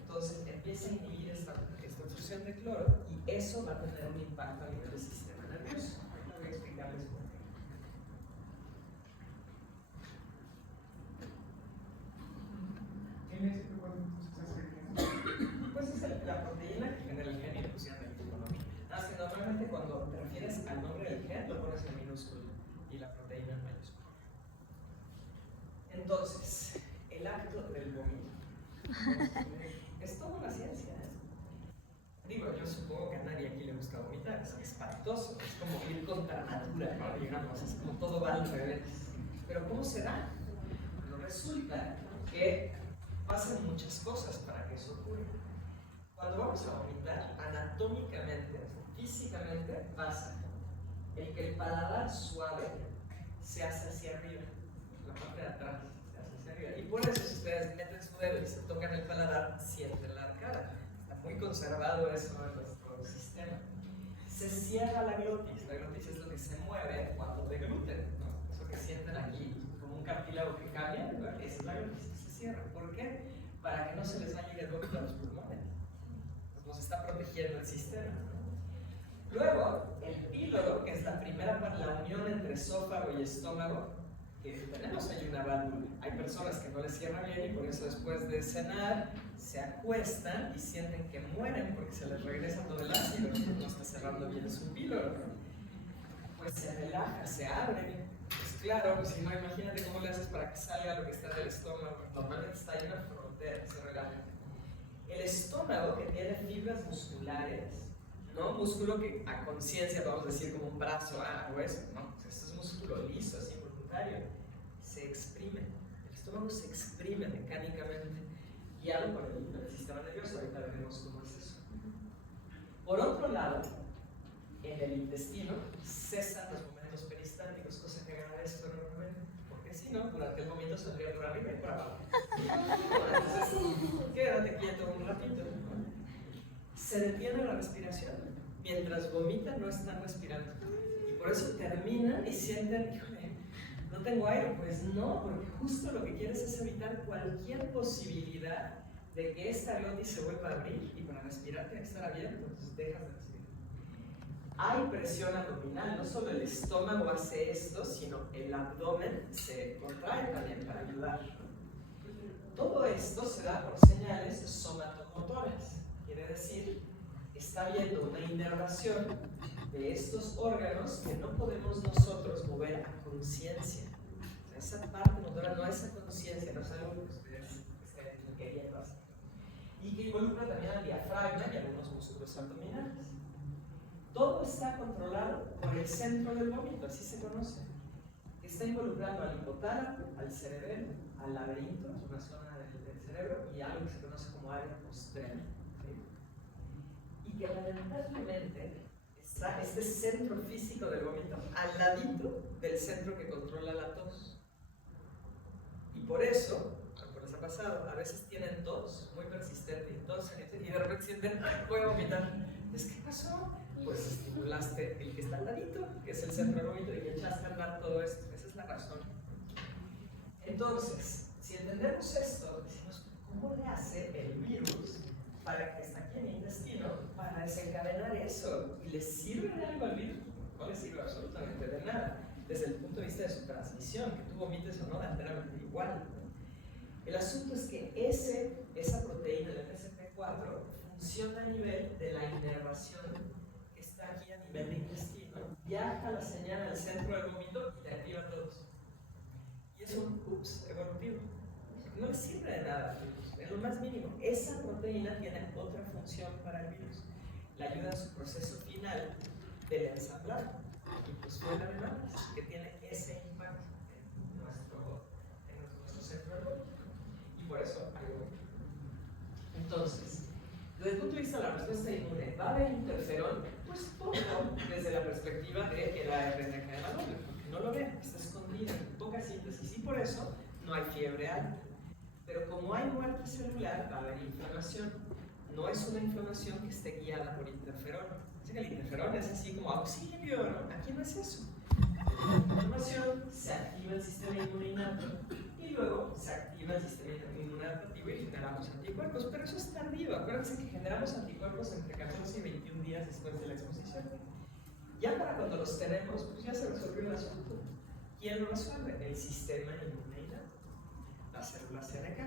Entonces empieza a inhibir esta absorción de cloro y eso va a tener un impacto a nivel del sistema nervioso. Ahorita voy a explicarles por qué. ¿Quién es el cual Pues es la proteína que genera el gen y le pusieron el mismo nombre. Nada más que normalmente cuando te refieres al nombre del gen lo pones en minúsculo. y la proteína en mayúscula. Entonces, el acto del vómito es toda una ciencia, ¿eh? Digo, yo supongo que a nadie aquí le gusta vomitar, es espantoso, es como ir contra natura, ¿no? Digamos, es como todo va al revés. Pero ¿cómo se da? Bueno, resulta que pasan muchas cosas para que eso ocurra. Cuando vamos a vomitar, anatómicamente, físicamente, pasa el que el paladar suave se hace hacia arriba, la parte de atrás se hace hacia arriba. Y por eso, si ustedes meten su dedo y se tocan el paladar, sienten la arcada. Está muy conservado eso en nuestro sistema. Se cierra la glotis es lo que se mueve cuando degluten, ¿no? Eso que sienten aquí, como un cartílago que cambia, esa es la glotis, se cierra. ¿Por qué? Para que no se les vaya el vómito a los pulmones. Nos está protegiendo el sistema, ¿no? Luego, el píloro, que es la primera parte, la unión entre esófago y estómago, que tenemos ahí una válvula. Hay personas que no les cierra bien y por eso después de cenar se acuestan y sienten que mueren porque se les regresa todo el ácido, no está cerrando bien su píloro. Pues se relaja, se abre. Pues claro, pues si no, imagínate cómo le haces para que salga lo que está del estómago. Normalmente está ahí una frontera, se relaja. El estómago, que tiene fibras musculares, no músculo que a conciencia vamos a decir como un brazo o eso, no, esto es músculo liso, es involuntario, se exprime, el estómago se exprime mecánicamente, guiado por el sistema nervioso. Ahorita veremos cómo es eso. Por otro lado, en el intestino cesan los momentos peristálticos, cosa que agradezco enormemente, porque si no, durante el vómito saldría por arriba y por abajo. Entonces, quédate quieto un ratito. Se detiene la respiración. Mientras vomitan no están respirando. Y por eso terminan y sienten, híjole, no tengo aire. Pues no, porque justo lo que quieres es evitar cualquier posibilidad de que esta glotis se vuelva a abrir y para respirar tiene que estar abierto, entonces dejas de respirar. Hay presión abdominal, no solo el estómago hace esto, sino el abdomen se contrae también para ayudar. Todo esto se da por señales somatomotoras, quiere decir, está habiendo una inervación de estos órganos que no podemos nosotros mover a conciencia. O sea, esa parte motora no es a conciencia, no es algo que ustedes estén queriendo hacer. Y que involucra también al diafragma y algunos músculos abdominales. Todo está controlado por el centro del vómito, así se conoce. Está involucrando al hipotálamo, al cerebelo, al laberinto, es una zona del cerebro, y algo que se conoce como área postrema. Y que lamentablemente está este centro físico del vómito al ladito del centro que controla la tos. Y por eso, algo les ha pasado, a veces tienen tos muy persistente y de repente sienten, ¡ay, voy a vomitar! ¿Es qué pasó? Pues estimulaste el que está al ladito, que es el centro del vómito, y echaste a andar todo esto. Esa es la razón. Entonces, si entendemos esto, decimos, ¿cómo le hace el virus para que está aquí en el intestino para desencadenar eso? ¿Y le sirve de algo al virus? No le sirve absolutamente de nada, desde el punto de vista de su transmisión, que tú vomites o no, da enteramente igual, ¿no? El asunto es que esa proteína, el MSP4, funciona a nivel de la inervación que está aquí a nivel de intestino, viaja la señal al centro del vómito y le activa a todos. Y es un ups evolutivo. No le sirve de nada al virus, es lo más mínimo. Esa proteína tiene otra función para el virus. Le ayuda en su proceso final del ensamblado. Y pues fue la demanda que tiene ese impacto en nuestro centro del vómito. Y por eso hay vómito. Entonces, desde el punto de vista de la respuesta inmune, ¿va a haber interferón? Pues poco, desde la perspectiva de el ARN cadena doble, porque no lo ven, está escondido, en poca síntesis, y por eso no hay fiebre alta. Pero como hay muerte celular, va a haber inflamación. No es una inflamación que esté guiada por interferón. Así que el interferón es así como auxilio, ¿no? Aquí no es eso. La inflamación se activa el sistema inmune innato y luego se activa el sistema inmune adaptativo y generamos anticuerpos, pero eso es tardío. Acuérdense que generamos anticuerpos entre 14 y 21 días después de la exposición. Ya para cuando los tenemos, pues ya se resolvió el asunto. ¿Quién lo resuelve? El sistema inmune innato, las células CNK,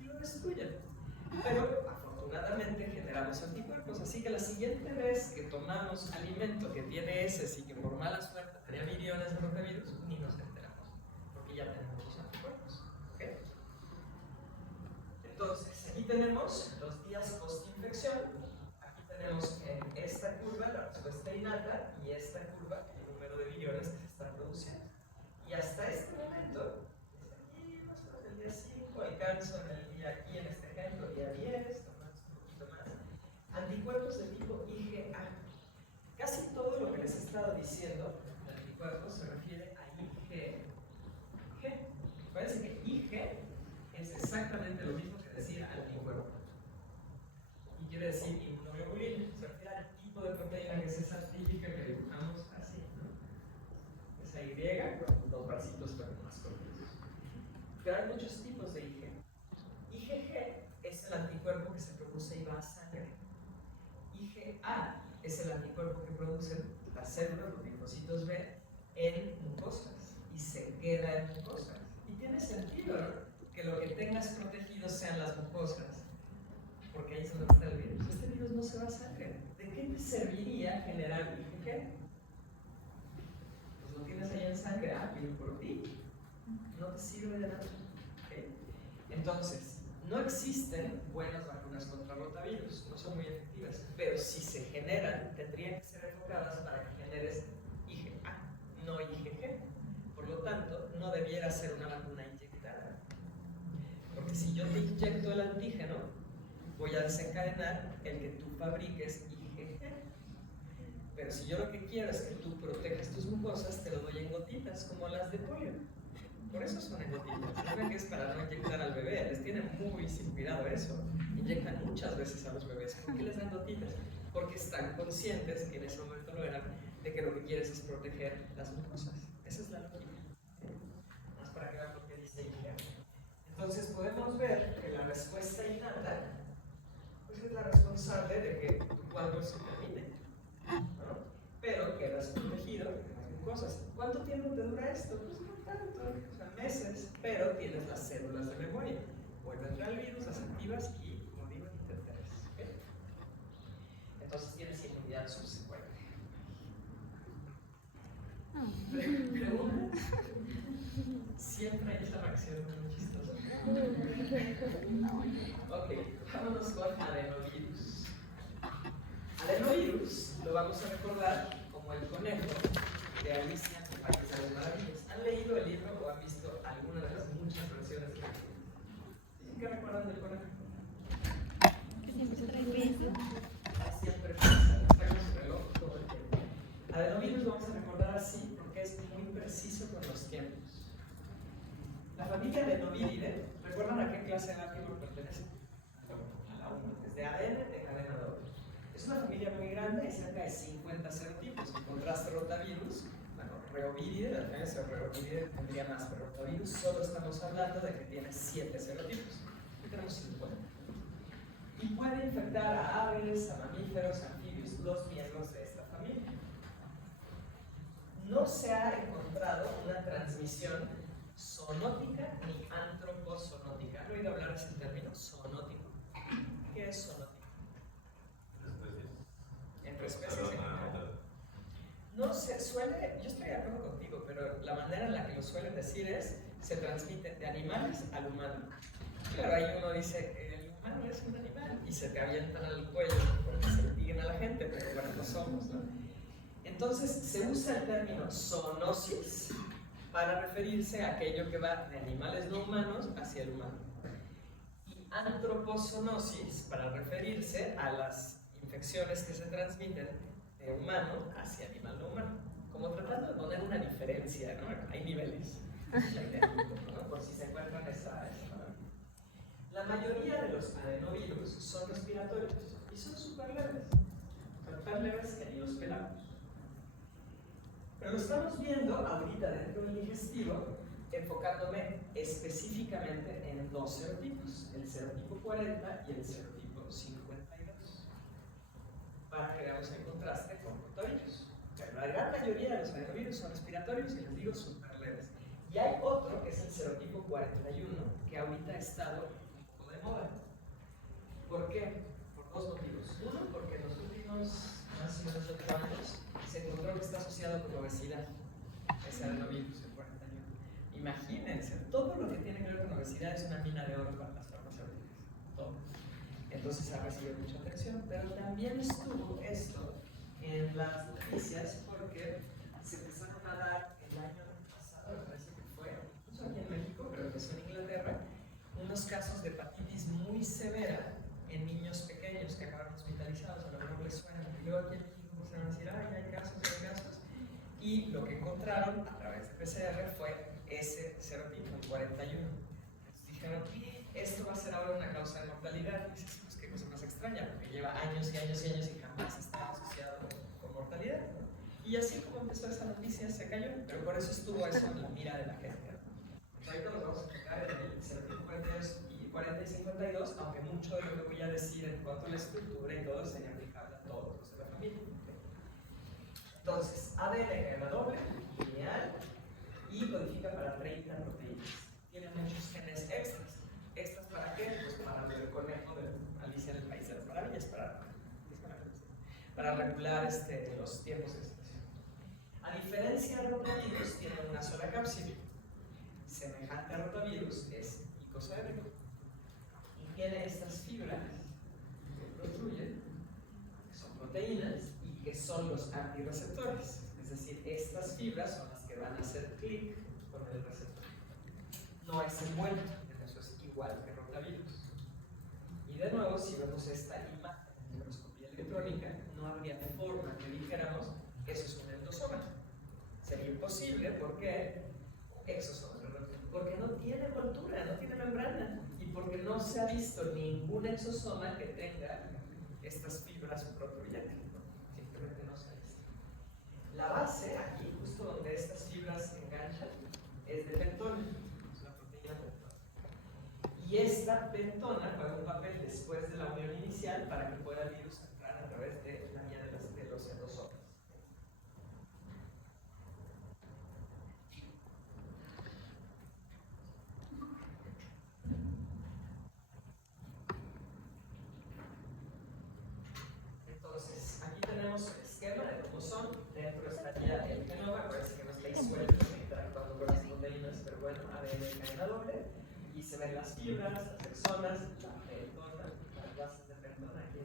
y lo destruyen. Pero afortunadamente generamos anticuerpos. Así que la siguiente vez que tomamos alimento que tiene heces y que por mala suerte tenía millones de rotavirus, ni nos enteramos, porque ya tenemos los anticuerpos. ¿Okay? Entonces, aquí tenemos los días post-infección. Aquí tenemos en esta curva la respuesta innata y esta curva el número de millones que se están produciendo. Y hasta este momento, desde aquí más o menos el día 5, alcanzo en el día aquí en este ejemplo, día 10, tomamos un poquito más, anticuerpos de tipo IgA. Casi todo lo que les he estado diciendo de anticuerpos se refiere a IgG. Acuérdense que Ig es exactamente lo mismo que decir anticuerpo. Y quiere decir inmunoglobulina, se refiere al tipo de proteína que es esa típica que dibujamos así, ¿no? Esa Y con dos bracitos más cortos. Pero hay muchos tipos de Ig. IgG es el anticuerpo que se produce y va a sangre. IgA es el anticuerpo que producen las células, los linfocitos B, en mucosas y se queda en mucosas. Y tiene sentido, ¿no? Que lo que tengas protegido sean las mucosas, porque ahí es donde está el virus. Este virus no se va a sangre. ¿De qué te serviría generar IgG? Pues lo tienes ahí en sangre, bien por ti. No te sirve de nada. ¿Okay? Entonces, no existen buenas vacunas contra rotavirus, no son muy efectivas, pero si se generan, tendrían que ser enfocadas para que generes IgA, no IgG. Por lo tanto, no debiera ser una vacuna inyectada. Porque si yo te inyecto el antígeno, voy a desencadenar el que tú fabriques IgG. Pero si yo lo que quiero es que tú protejas tus mucosas, te lo doy en gotitas, como las de polio. Por eso son en gotitas. Saben que es para no inyectar al bebé. Les tienen muy sin cuidado eso. Inyectan muchas veces a los bebés. ¿Por qué les dan gotitas? Porque están conscientes, que en ese momento lo eran, de que lo que quieres es proteger las mucosas. Esa es la lógica. Más para que vean lo que dice IgA. Entonces podemos ver que la respuesta innata pues es la responsable de que tu cuadro se termine, ¿no? Pero quedas protegido de las mucosas. ¿Cuánto tiempo te dura esto? Pues no tanto, o sea, meses, pero tienes las células de memoria. Vuelve a entrar el virus, las activas y, como digo, ni te enteras. ¿Okay? Entonces tienes inmunidad subsecuente. ¿Preguntas? Siempre hay esa reacción muy chistosa. Ok, vámonos con adenovirus. Adenovirus lo vamos a recordar como el conejo de Alicia en el País de las Maravillas. ¿Han leído el libro o han visto alguna de las muchas versiones del libro? ¿Qué recuerdan del conejo? Que siempre se trae beso. Siempre pasa, está con su reloj todo el tiempo. Adenovirus lo vamos a recordar así porque es muy preciso con los tiempos. La familia Adenoviridae, ¿recuerdan a qué clase de árbol pertenece? A la 1, es de ADN de cadena doble. Es una familia muy grande, hay cerca de 50 serotipos. En contraste, rotavirus, bueno, Reoviridae, la diferencia de Reoviridae tendría más, pero rotavirus solo estamos hablando de que tiene 7 serotipos. Aquí tenemos 50. Y puede infectar a aves, a mamíferos, a anfibios, los miembros de esta familia. No se ha encontrado una transmisión zoonótica ni antropozoonótica. ¿Han oído hablar de ese término? Zoonótico. ¿Qué es zoonótico? Entre especies en general. No se suele, yo estoy de acuerdo contigo, pero la manera en la que lo suelen decir es, se transmite de animales al humano. Claro, ahí uno dice, el humano es un animal, y se te avientan al cuello porque se litiguen a la gente, pero bueno, no somos, ¿no? Entonces, se usa el término zoonosis para referirse a aquello que va de animales no humanos hacia el humano. Y antropozoonosis para referirse a las infecciones que se transmiten de humano hacia animal no humano. Como tratando de poner una diferencia, ¿no? Hay niveles. ¿No? Por si se encuentran esa. La mayoría de los adenovirus son respiratorios y son súper leves. Son tan leves que ni los pelamos. Pero lo estamos viendo ahorita dentro del digestivo, enfocándome específicamente en dos serotipos, el serotipo 40 y el serotipo 52, para que veamos el contraste con rotavirus. Pero la gran mayoría de los adenovirus son respiratorios y les digo súper leves. Y hay otro que es el serotipo 41, que ahorita ha estado un poco de moda. ¿Por qué? Dos motivos. Uno, porque en los últimos más o menos 8 años se encontró que está asociado con obesidad. Ese adenovirus, el 41. Imagínense, todo lo que tiene que ver con obesidad es una mina de oro para las farmacéuticas. Todo. Entonces ha recibido mucha atención, pero también estuvo esto en las noticias porque se empezaron a dar el año pasado, me parece que fue, incluso aquí en México, pero empezó en Inglaterra, unos casos de hepatitis muy severa en niños pequeños que acabaron hospitalizados, a lo mejor les suena. Y luego aquí en México empezaron a decir, ay, hay casos, hay casos. Y lo que encontraron a través de PCR fue ese serotipo, el 41. Entonces dijeron, esto va a ser ahora una causa de mortalidad. Y dices, pues qué cosa más extraña, porque lleva años y años y años y jamás está asociado con mortalidad, ¿no? Y así como empezó esa noticia, se cayó, pero por eso estuvo eso en la mira de la gente, ¿no? Ahorita nos vamos a enfocar en el serotipo 42 y 40 y 52, aunque mucho de lo que voy a decir en cuanto a la estructura y todo sería aplicable a todos los de la familia. Entonces, ADN cadena doble, lineal, y codifica para 30 proteínas. Tiene muchos genes extras. ¿Extras para qué? Pues para el conejo de Alicia en el País de las Maravillas, para regular los tiempos de expresión. A diferencia de rotavirus, tiene una sola cápside. Semejante a rotavirus, es icosaédrico. Y tiene estas fibras que protruyen, que son proteínas y que son los antirreceptores. Es decir, estas fibras son las que van a hacer clic con el receptor. No es envuelto, eso es igual que rotavirus. Y de nuevo, si vemos esta imagen en microscopía electrónica, no habría forma que dijéramos que eso es un endosoma. Sería imposible porque exosoma, porque no tiene envoltura, no tiene membrana, y porque no se ha visto ningún exosoma que tenga estas fibras protruyentes. Simplemente no se ha visto. La base, aquí, justo donde estas fibras se enganchan, es de pentona, es una proteína pentona. Y esta pentona juega un papel después de la unión inicial para que pueda el virus entrar a través de la vía de los endosomas. Entonces, aquí tenemos el esquema de cómo son. Dentro estaría el genoma, parece que no está ahí suelto, interactuando con las proteínas, pero bueno, ADN cadena doble. Y se ven las fibras, las exonas, la pentona, las bases de pentona aquí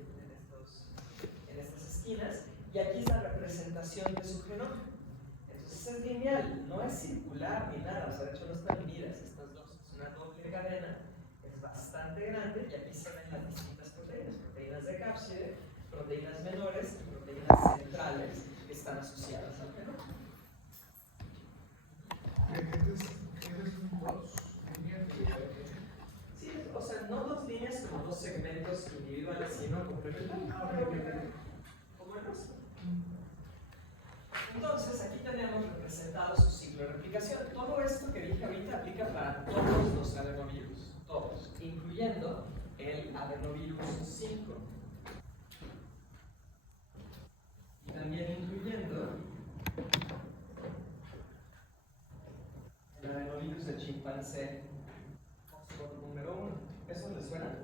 en estas esquinas. Y aquí es la representación de su genoma. Entonces es lineal, no es circular ni nada, o sea, de hecho no están unidas estas dos. Es una doble cadena, es bastante grande y aquí se ven las distintas proteínas. Proteínas de cápside, proteínas menores y proteínas centrales que están asociadas al genoma. Sí, o sea, no dos líneas como dos segmentos individuales, sino complementarios. Como el nuestro. Entonces, aquí tenemos representado su ciclo de replicación. Todo esto que dije ahorita aplica para todos los adenovirus, todos, incluyendo el adenovirus 5. Y también incluyendo el adenovirus de chimpancé, Oxford número 1. ¿Eso les suena?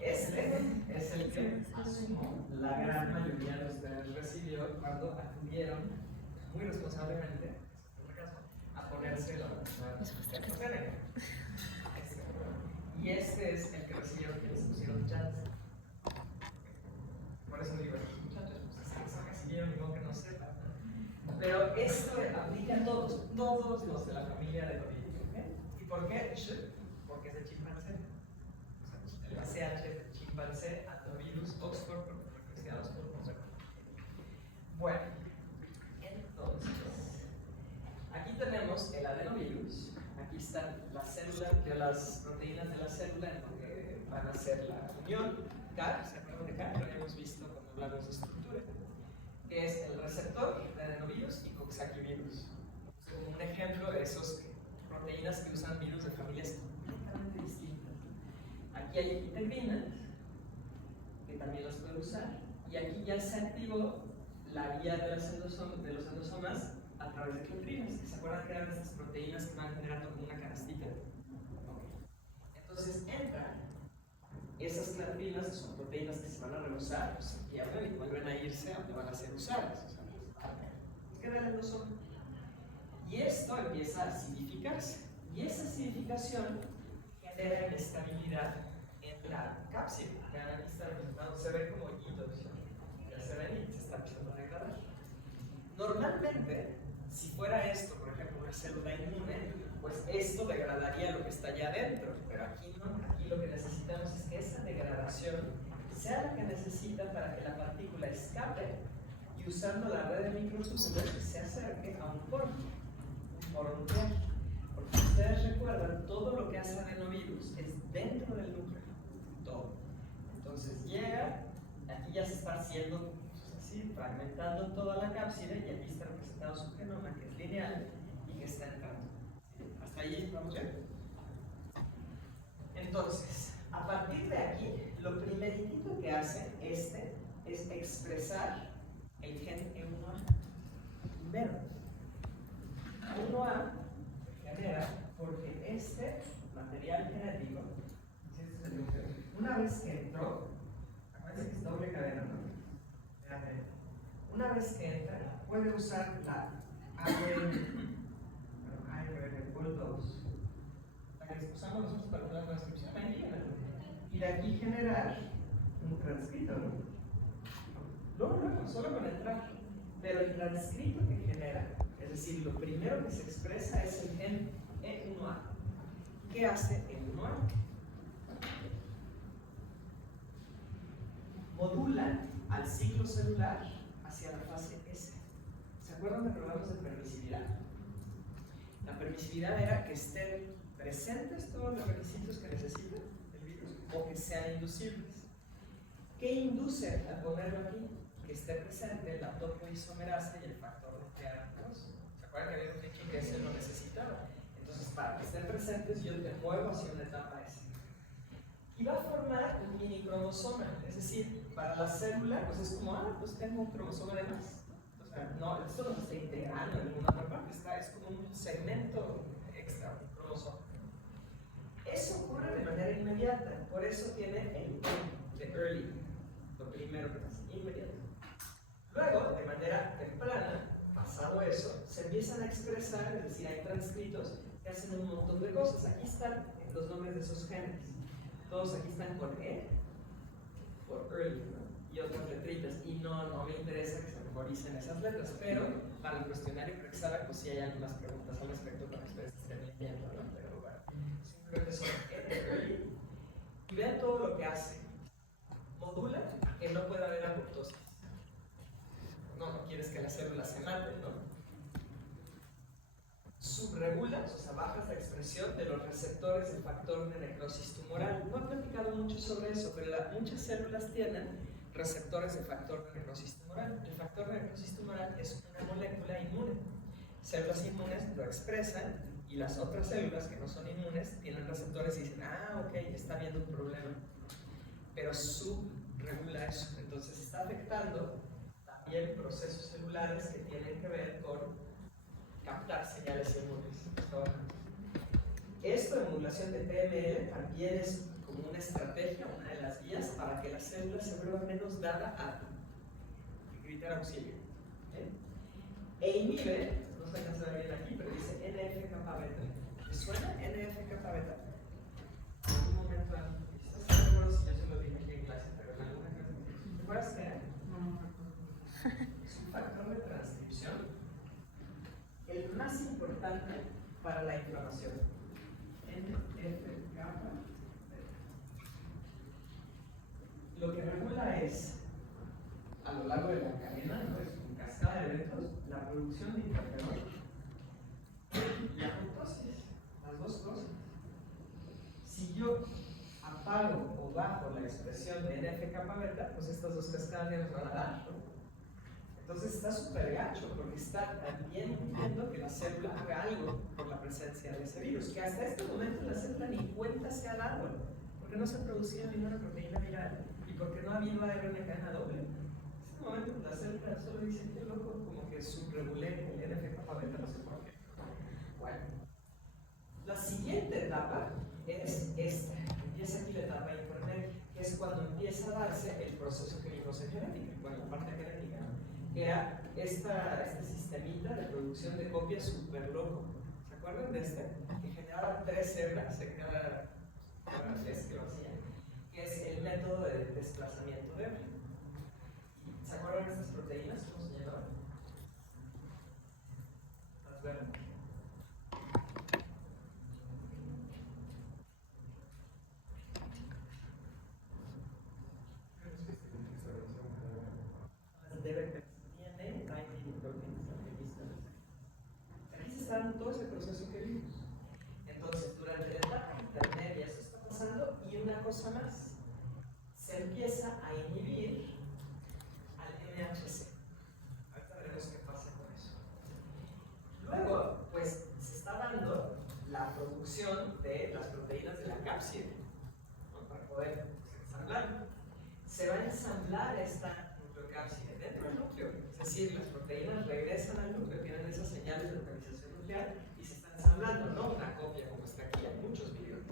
Este es el que asumo la gran mayoría de ustedes recibió cuando acudieron muy responsablemente a ponerse la vacuna AstraZeneca. Y este es el que recibieron quienes pusieron Janssen. Por eso digo, muchachos, pues eso recibieron, digo que no sepan. Pero esto aplica a todos los de la familia de COVID. ¿Y por qué? Porque es de chimpancé. El ACH es de chimpancé, adenovirus, Oxford, referenciados por Oxford. Bueno, entonces, aquí tenemos el adenovirus. Aquí están las células, las proteínas de la célula en donde van a hacer la unión. CAR, ¿se acuerdan de CAR? Lo habíamos visto cuando hablamos de estructura. Que es el receptor de adenovirus y coxsackievirus. Como un ejemplo de esas proteínas que usan virus de familias completamente distintas. Aquí hay integrinas, que también las puede usar, y aquí ya se activó la vía de los endosomas a través de clantrinas. ¿Se acuerdan que eran estas proteínas que van generando como una canastita? Okay. Entonces entran esas clantrinas, que son proteínas que se van a reusar, pues se pierden y vuelven a irse a donde van a ser usadas. O sea, pues, quedan no son. Y esto empieza a acidificarse. Y esa acidificación genera inestabilidad en la cápsula. Vean, aquí está representado, se ve como hitos. Ya se ven y se está empezando a degradar. Normalmente, si fuera esto, por ejemplo, una célula inmune, pues esto degradaría lo que está allá adentro. Pero aquí no, aquí lo que necesitamos es que esa degradación sea la que necesita para que la partícula escape y usando la red de microtúbulos se acerque a un poro nuclear. Porque ustedes recuerdan, todo lo que hace adenovirus es dentro del núcleo, todo. Entonces llega, aquí ya se está haciendo así, fragmentando toda la cápsula y aquí está representado su genoma, que es lineal y que está entrando. ¿Sí? Hasta ahí vamos bien. Entonces, a partir de aquí, lo primeritito que hace es expresar el gen E1A. Primero, E1A genera porque este material genético, una vez que entró, acuérdense que es doble cadena, ¿no? Una vez que entra, puede usar la ARN Pol 2, la que usamos nosotros para la transcripción, ahí viene, y de aquí generar un transcrito, ¿no? Luego, solo con entrar. Pero el transcrito que genera, es decir, lo primero que se expresa es el gen E1A. ¿Qué hace E1A? Modula al ciclo celular hacia la fase S. ¿Se acuerdan de que hablamos de permisividad? La permisividad era que estén presentes todos los requisitos que necesita el virus o que sean inducibles. ¿Qué induce al ponerlo aquí? Que esté presente la topoisomerasa y el factor nuclear 2. ¿Se acuerdan que habíamos dicho que ese lo necesitaba? Entonces, para que estén presentes, yo te muevo hacia una etapa S. Y va a formar un mini cromosoma, es decir, para la célula, pues es como, pues tengo un cromosoma de más. O sea, no, esto no se está integrando en ninguna otra parte, es como un segmento extra, un cromosoma. Eso ocurre de manera inmediata, por eso tiene el de early, lo primero que pasa, inmediato. Luego, de manera temprana, pasado eso, se empiezan a expresar, es decir, hay transcritos que hacen un montón de cosas. Aquí están los nombres de esos genes. Todos aquí están con E, por early, ¿no? Y otras letritas. Y no me interesa que se memoricen esas letras, pero para el cuestionario Prexada, pues sí hay algunas preguntas al respecto para que ustedes estén viendo, ¿no? Pero bueno, simplemente son E de early. Y vean todo lo que hace. Modula que no pueda haber apoptosis. No quieres que las células se maten, ¿no? Subregulas, o sea, bajas la expresión de los receptores del factor de necrosis tumoral. No he platicado mucho sobre eso, pero muchas células tienen receptores de factor de necrosis tumoral. El factor de necrosis tumoral es una molécula inmune. Células inmunes lo expresan y las otras células que no son inmunes tienen receptores y dicen, ok, está habiendo un problema. Pero subregula eso, entonces está afectando también procesos celulares que tienen que ver con captar señales inmunes. Esto de modulación de PML también es como una estrategia, una de las vías para que la célula se vuelva menos dada a gritar auxilio. E inhibe, no se alcanza a ver bien aquí, pero dice NF-kappa beta. ¿Les suena NF-kappa beta? En algún momento, no recuerdo si yo se lo dije aquí en clase, pero en alguna clase. ¿Te acuerdas qué era? Es un factor de transcripción, el más importante para la inflamación. NF-kappa. Lo que regula es, a lo largo de la cadena, ¿no? Es en cascada de eventos, la producción de interferón y apoptosis, las dos cosas. Si yo apago o bajo la expresión de NF-kappa beta, pues estas dos cascadas ya nos van a dar, ¿no? Entonces está súper gacho porque está también impidiendo que la célula haga algo por la presencia de ese virus, que hasta este momento la célula ni cuenta se ha dado, porque no se ha producido ninguna proteína viral y porque no ha habido ARN cadena doble. En este momento la célula letra solo dice que loco, como que subregulé el NF-kappa beta, no sé por qué. Bueno, la siguiente etapa es esta. Empieza aquí la etapa intermedia, que es cuando empieza a darse el proceso químico genético. Bueno, la parte genética, ¿no? Que era este sistemita de producción de copias súper loco. ¿Se acuerdan de este? Que generaba 3 hebras en cada vez que lo hacía, que es el método de desplazamiento de hebra. ¿Se acuerdan de estas proteínas? ¿Cómo se llamaban? Las verdes. Aquí se está dando todo ese proceso que vimos. Entonces, durante la etapa intermedia eso está pasando y una cosa más, se empieza a inhibir al MHC. Ahorita veremos qué pasa con eso. Luego, pues se está dando la producción de las proteínas de la cápside, ¿no? Para poder ensamblar. Se va a ensamblar esta nucleocápside dentro del núcleo, es decir, las proteínas regresan al núcleo, tienen esas señales de localización nuclear y se están ensamblando, no una copia como está aquí, hay muchos videos.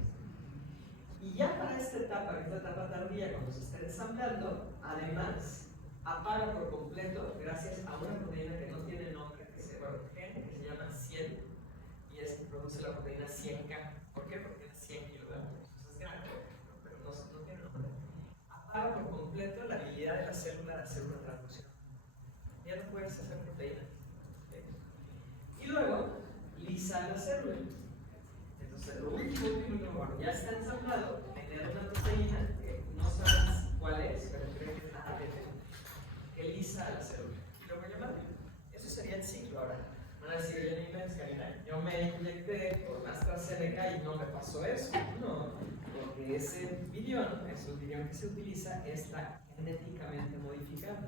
Y ya para esta etapa tardía, cuando se está ensamblando, además apaga por completo, gracias a una proteína que no tiene nombre, que se llama 100, y es que produce la proteína 100K. ¿Por qué? Porque tiene 100 kilodaltons. Es grande, pero no tiene nombre. Apaga por completo la habilidad de la célula de hacer una traducción. Ya no puedes hacer proteínas. ¿Okay? Y luego, lisa la célula. Entonces, lo último, bueno, ya está ensamblado, genera una proteína que no sabes cuál es, pero creo que es la ATP, que lisa la célula. Y luego llamarla. Eso sería el ciclo ahora. Van a decir, yo me inyecté con AstraZeneca y no me pasó eso. No, porque ese virión que se utiliza está genéticamente modificado.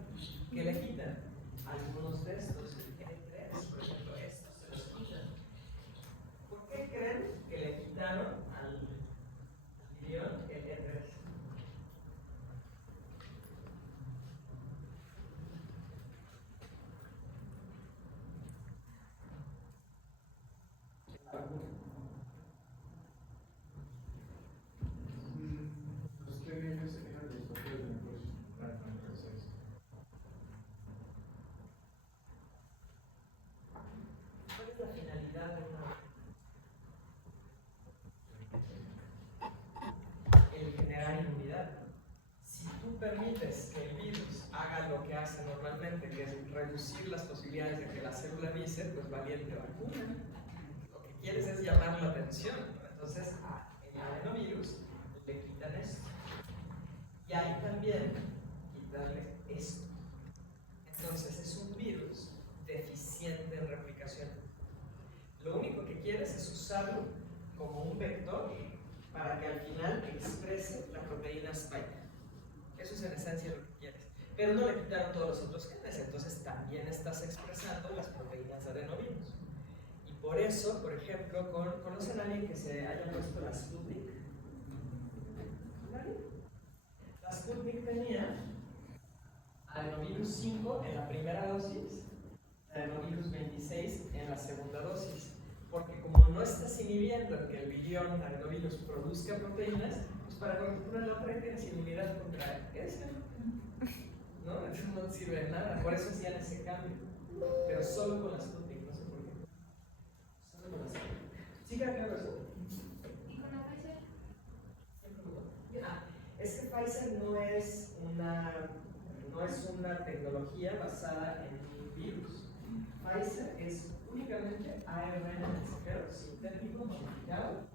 ¿Qué le quitan? Algunos de estos, el G3, por ejemplo, estos se los quitan. ¿Por qué creen que le quitaron al virión el G3? Los TNF se quedan los papeles de negocios para hacer eso. ¿Cuál es la finalidad de una? El generar inmunidad. Si tú permites que el virus haga lo que hace normalmente, que es reducir las posibilidades de que la célula avise, pues valiente vacuna. Lo que quieres es llamar la atención, ¿no? Entonces, el adenovirus le quitan esto. Y ahí también quitarle esto. Entonces, es un virus deficiente en replicación. Lo único que quieres es usarlo como un vector para que al final exprese la proteína spike. Eso es en esencia lo que quieres. Pero no le quitaron todos los otros genes, entonces también estás expresando las proteínas de adenovirus. Y por eso, por ejemplo, ¿conocen a alguien que se haya puesto la Sputnik? ¿Nadie? La Sputnik tenía adenovirus 5 en la primera dosis, adenovirus 26 en la segunda dosis. Porque como no estás inhibiendo que el virión adenovirus produzca proteínas, pues para cuando tú pones la otra tienes inmunidad contra ese, ¿no? Entonces no te sirve de nada. Por eso hacían ese cambio. Pero solo con la Sputnik, no sé por qué. Solo con la Sputnik. ¿Sí queda claro eso? ¿Y con la Pfizer? Es que Pfizer no es una tecnología basada en virus. Pfizer es únicamente ARN mensajero sintético modificado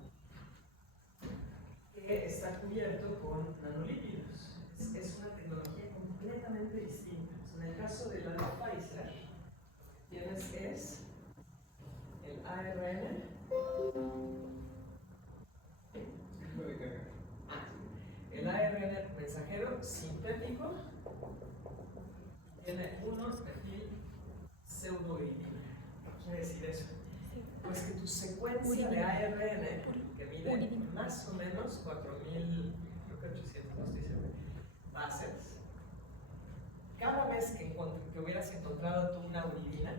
que está cubierto con nanolípidos. Es una tecnología completamente distinta. En el caso de la de Pfizer, tienes es el ARN. El ARN mensajero sintético tiene unos metil pseudoviridina. ¿Qué quiere decir eso? Pues que tu secuencia de ARN, que mide más o menos 4.000, creo que 800, no estoy seguro, bases, cada vez que hubieras encontrado tú una uridina,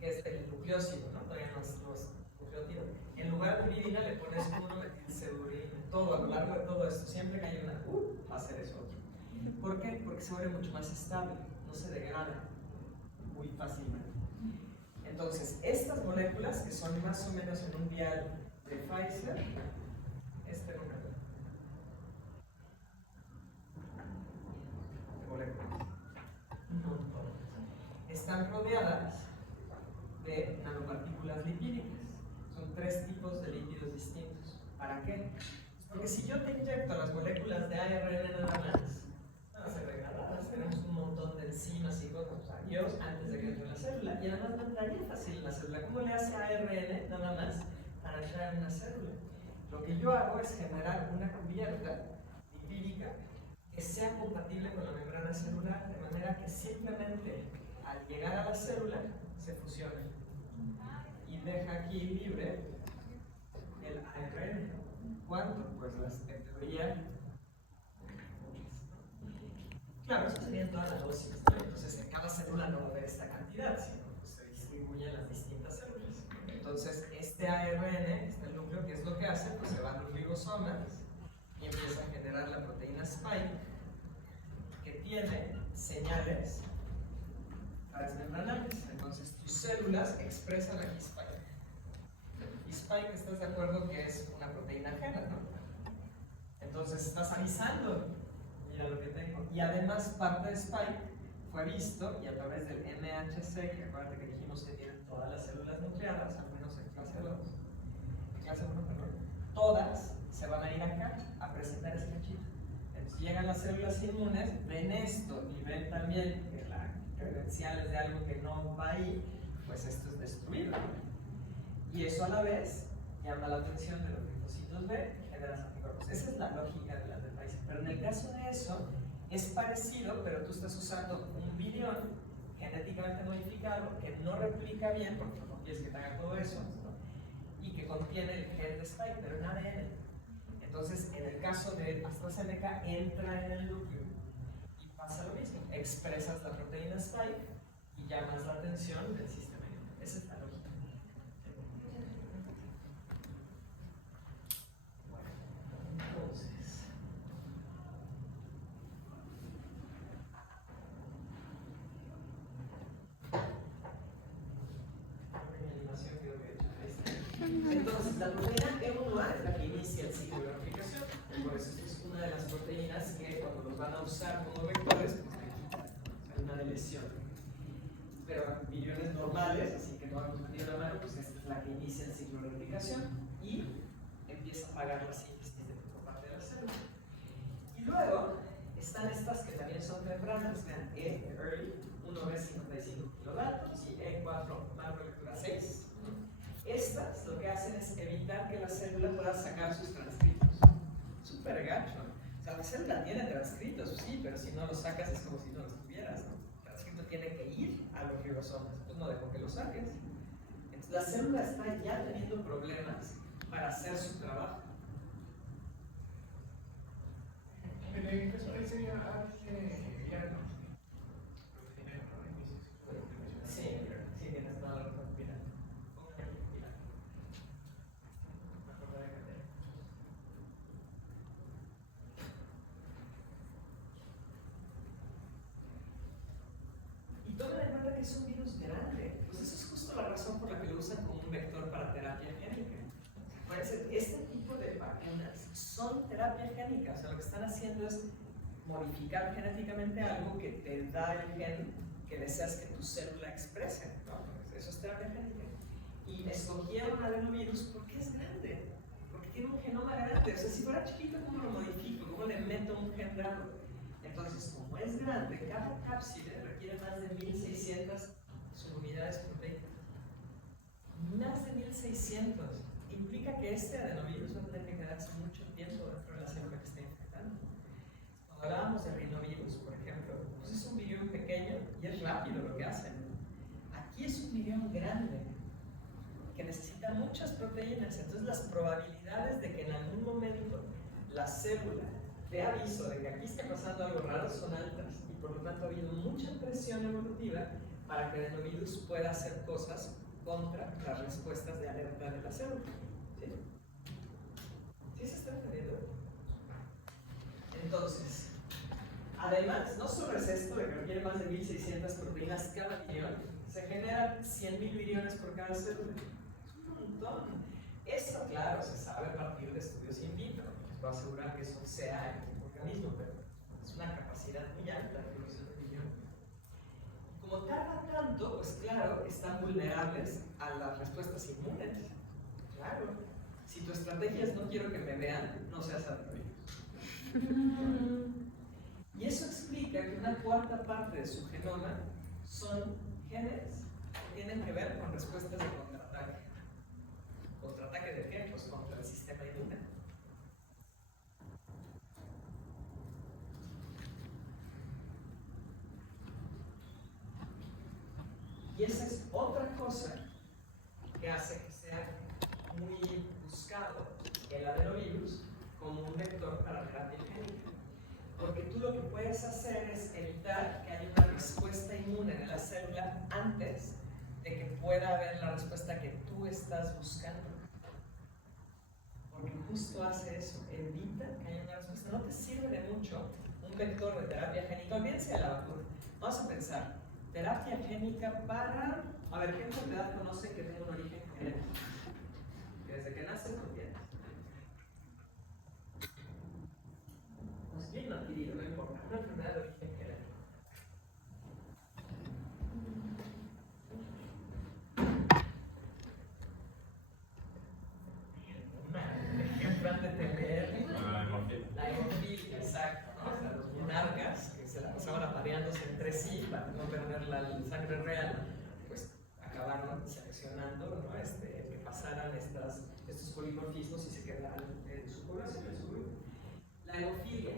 que es el nucleósido, ¿no? Todavía no es nucleótido, en lugar de uridina le pones 1-metilpseudouridina. Todo, a lo largo de todo esto, siempre que hay una va a ser eso otro. ¿Por qué? Porque se vuelve mucho más estable, no se degrada muy fácilmente. Entonces, estas moléculas, que son más o menos en un vial de Pfizer, este número de moléculas, están rodeadas de nanopartículas lipídicas. Son 3 tipos de lípidos distintos. ¿Para qué? Porque si yo te inyecto las moléculas de ARN nada más, van a ser degradadas. Tenemos un montón de enzimas y cosas. Adiós antes de que entre en la célula. Y además no entraría fácil en la célula. ¿Cómo le hace ARN nada más para entrar en una célula? Lo que yo hago es generar una cubierta lipídica que sea compatible con la membrana celular, de manera que simplemente al llegar a la célula se fusione y deja aquí libre el ARN. ¿Cuánto? Pues en teoría, claro, eso sería en toda la dosis, ¿no? Entonces en cada célula no va a haber esta cantidad, sino pues se distribuye en las distintas células. Entonces este ARN, este núcleo, ¿qué es lo que hace? Pues se va a los ribosomas y empieza a generar la proteína spike, que tiene señales transmembranales. Entonces tus células expresan aquí spike. Y spike, ¿estás de acuerdo que es una proteína ajena, no? Entonces estás avisando, mira lo que tengo. Y además parte de spike fue visto, y a través del MHC, que acuérdate que dijimos que tienen todas las células nucleadas, al menos en clase 2, clase 1, perdón, todas se van a ir acá a presentar ese cachito. Entonces llegan las células inmunes, ven esto y ven también que las credenciales de algo que no va ahí, pues esto es destruido. Y eso a la vez llama la atención de los linfocitos B, generas anticuerpos. Esa es la lógica de las de Pfizer. Pero en el caso de eso, es parecido, pero tú estás usando un virión genéticamente modificado que no replica bien, porque no quieres que te haga todo eso, ¿no? Y que contiene el gen de spike, pero en ADN. Entonces, en el caso de AstraZeneca, entra en el núcleo y pasa lo mismo. Expresas la proteína spike y llamas la atención del sistema inmune. Esa es la lógica. Entonces, entonces la proteína E1A es la que inicia el ciclo de replicación. Por eso es una de las proteínas que cuando los van a usar como vectores, pues le quitan, hay una lesión. Pero viriones normales, así que no vamos a medir la mano, pues esta es la que inicia el ciclo de replicación y empieza a apagar la síntesis por parte de la célula. Y luego están estas que también son membranas, vean, early 1B55 kilodaltons y E4 macrolectura 6. Estas lo que hacen es evitar que la célula pueda sacar sus transcritos. Súper gacho. O sea, la célula tiene transcritos, sí, pero si no los sacas es como si no los tuvieras, ¿no? El transcrito tiene que ir a los ribosomas, pues no dejo que lo saques. Entonces la célula está ya teniendo problemas para hacer su trabajo. En el caso ahí sería Sí, tienes toda la razón. Mira, me acordé de Catera. Y tomen en cuenta que es un virus grande. Pues eso es justo la razón por la que lo usan como un vector para terapia génica. Acuérdense, este tipo de vacunas son terapia génica. O sea, lo que están haciendo es modificar genéticamente algo que te da el gen que deseas que tu célula exprese, ¿no? Eso es terapia génica. Y escogieron adenovirus porque es grande, porque tiene un genoma grande. O sea, si fuera chiquito, ¿cómo lo modifico? ¿Cómo le meto un gen raro? Entonces, como es grande, cada cápside requiere más de 1600 subunidades proteicas. Más de 1600. Implica que este adenovirus va a tener que quedarse mucho tiempo dentro de la célula que está infectando. Cuando hablábamos de rinovirus, por ejemplo, pues es un virión pequeño y es rápido lo que hacen. Aquí es un virión grande que necesita muchas proteínas. Entonces las probabilidades de que en algún momento la célula dé aviso de que aquí está pasando algo raro son altas. Y por lo tanto ha habido mucha presión evolutiva para que el adenovirus pueda hacer cosas contra las respuestas de alerta de la célula. ¿Sí? ¿Sí se está entendiendo? Entonces, además, no solo es esto de que requiere más de 1600 proteínas cada virión, se generan 100.000 viriones por cada célula. Es un montón. Esto, claro, se sabe a partir de estudios in vitro. Les puedo asegurar que eso sea en un organismo, pero es una capacidad muy alta de producción de viriones. Como tarda tanto, pues claro, están vulnerables a las respuestas inmunes. Claro. Si tu estrategia es no quiero que me vean, no seas adenovirus. Y eso explica que una cuarta parte de su genoma son genes que tienen que ver con respuestas de contraataque. ¿Contraataque de qué? Pues contra el sistema inmune. Y esa es otra cosa que hace que sea muy buscado el adenovirus como un vector para terapia génica. Porque tú lo que puedes hacer es evitar que haya una respuesta inmune de la célula antes de que pueda haber la respuesta que tú estás buscando. Porque justo hace eso, evita que haya una respuesta. No te sirve de mucho un vector de terapia génica. Olvídense de la vacuna. Vamos a pensar, terapia génica para... A ver, ¿qué enfermedad conoce que tenga un origen genético? Que desde que nace lo tienes. Bien adquirido, no importa. Una enfermedad de origen genético. Un ejemplo de tener la hemofilia, exacto, ¿no? O sea, los monarcas que se la pasaban apareándose entre sí para no perder la sangre real, pues acabaron seleccionando, ¿no? Que pasaran estos polimorfismos y se quedaran en su población, en su grupo. La hemofilia.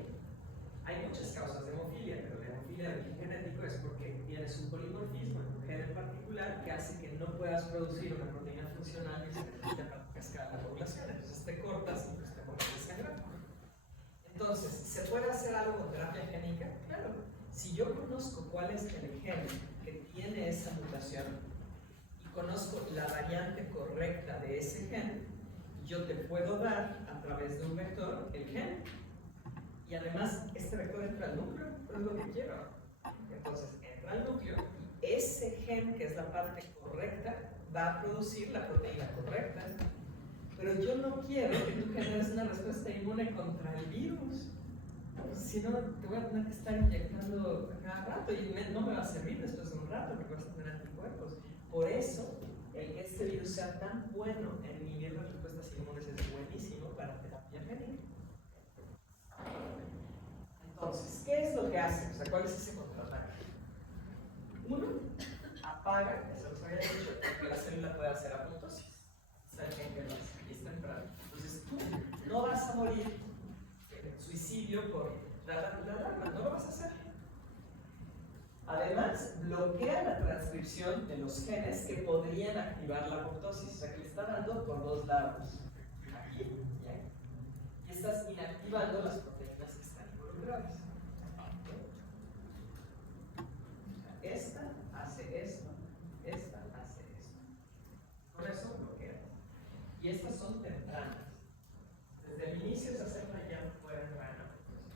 Hay muchas causas de hemofilia, pero la hemofilia de origen genético es porque tienes un polimorfismo en un gen en particular que hace que no puedas producir una proteína funcional que se necesita para cascar la población. Entonces te cortas y pues te mueres de sangre. Entonces, ¿se puede hacer algo con terapia génica? Claro. Si yo conozco cuál es el gen que tiene esa mutación y conozco la variante correcta de ese gen, yo te puedo dar a través de un vector el gen. Y además, este vector entra al núcleo, es lo que quiero. Entonces, entra al núcleo y ese gen, que es la parte correcta, va a producir la proteína correcta. Pero yo no quiero que tú generes una respuesta inmune contra el virus. Si no, te voy a tener que estar inyectando a cada rato y no me va a servir después de un rato porque vas a tener anticuerpos. Por eso, el que este virus sea tan bueno en inhibir las respuestas inmunes es buenísimo para terapia génica. Entonces, ¿qué es lo que hace? O sea, ¿cuál es ese contraataque? Uno, apaga, eso los había dicho, que la célula puede hacer apoptosis. ¿Saben qué lo hace? Y es temprano. Entonces, tú no vas a morir en suicidio por la alarma, no lo vas a hacer. Además, bloquea la transcripción de los genes que podrían activar la apoptosis. O sea, que le está dando por dos lados. Aquí y aquí. Y estás inactivando las proteínas que están involucradas. Esta hace esto, esta hace esto. Con eso bloquea. Y estas son tempranas. Desde el inicio esa célula ya no puede entrar en la apoptosis.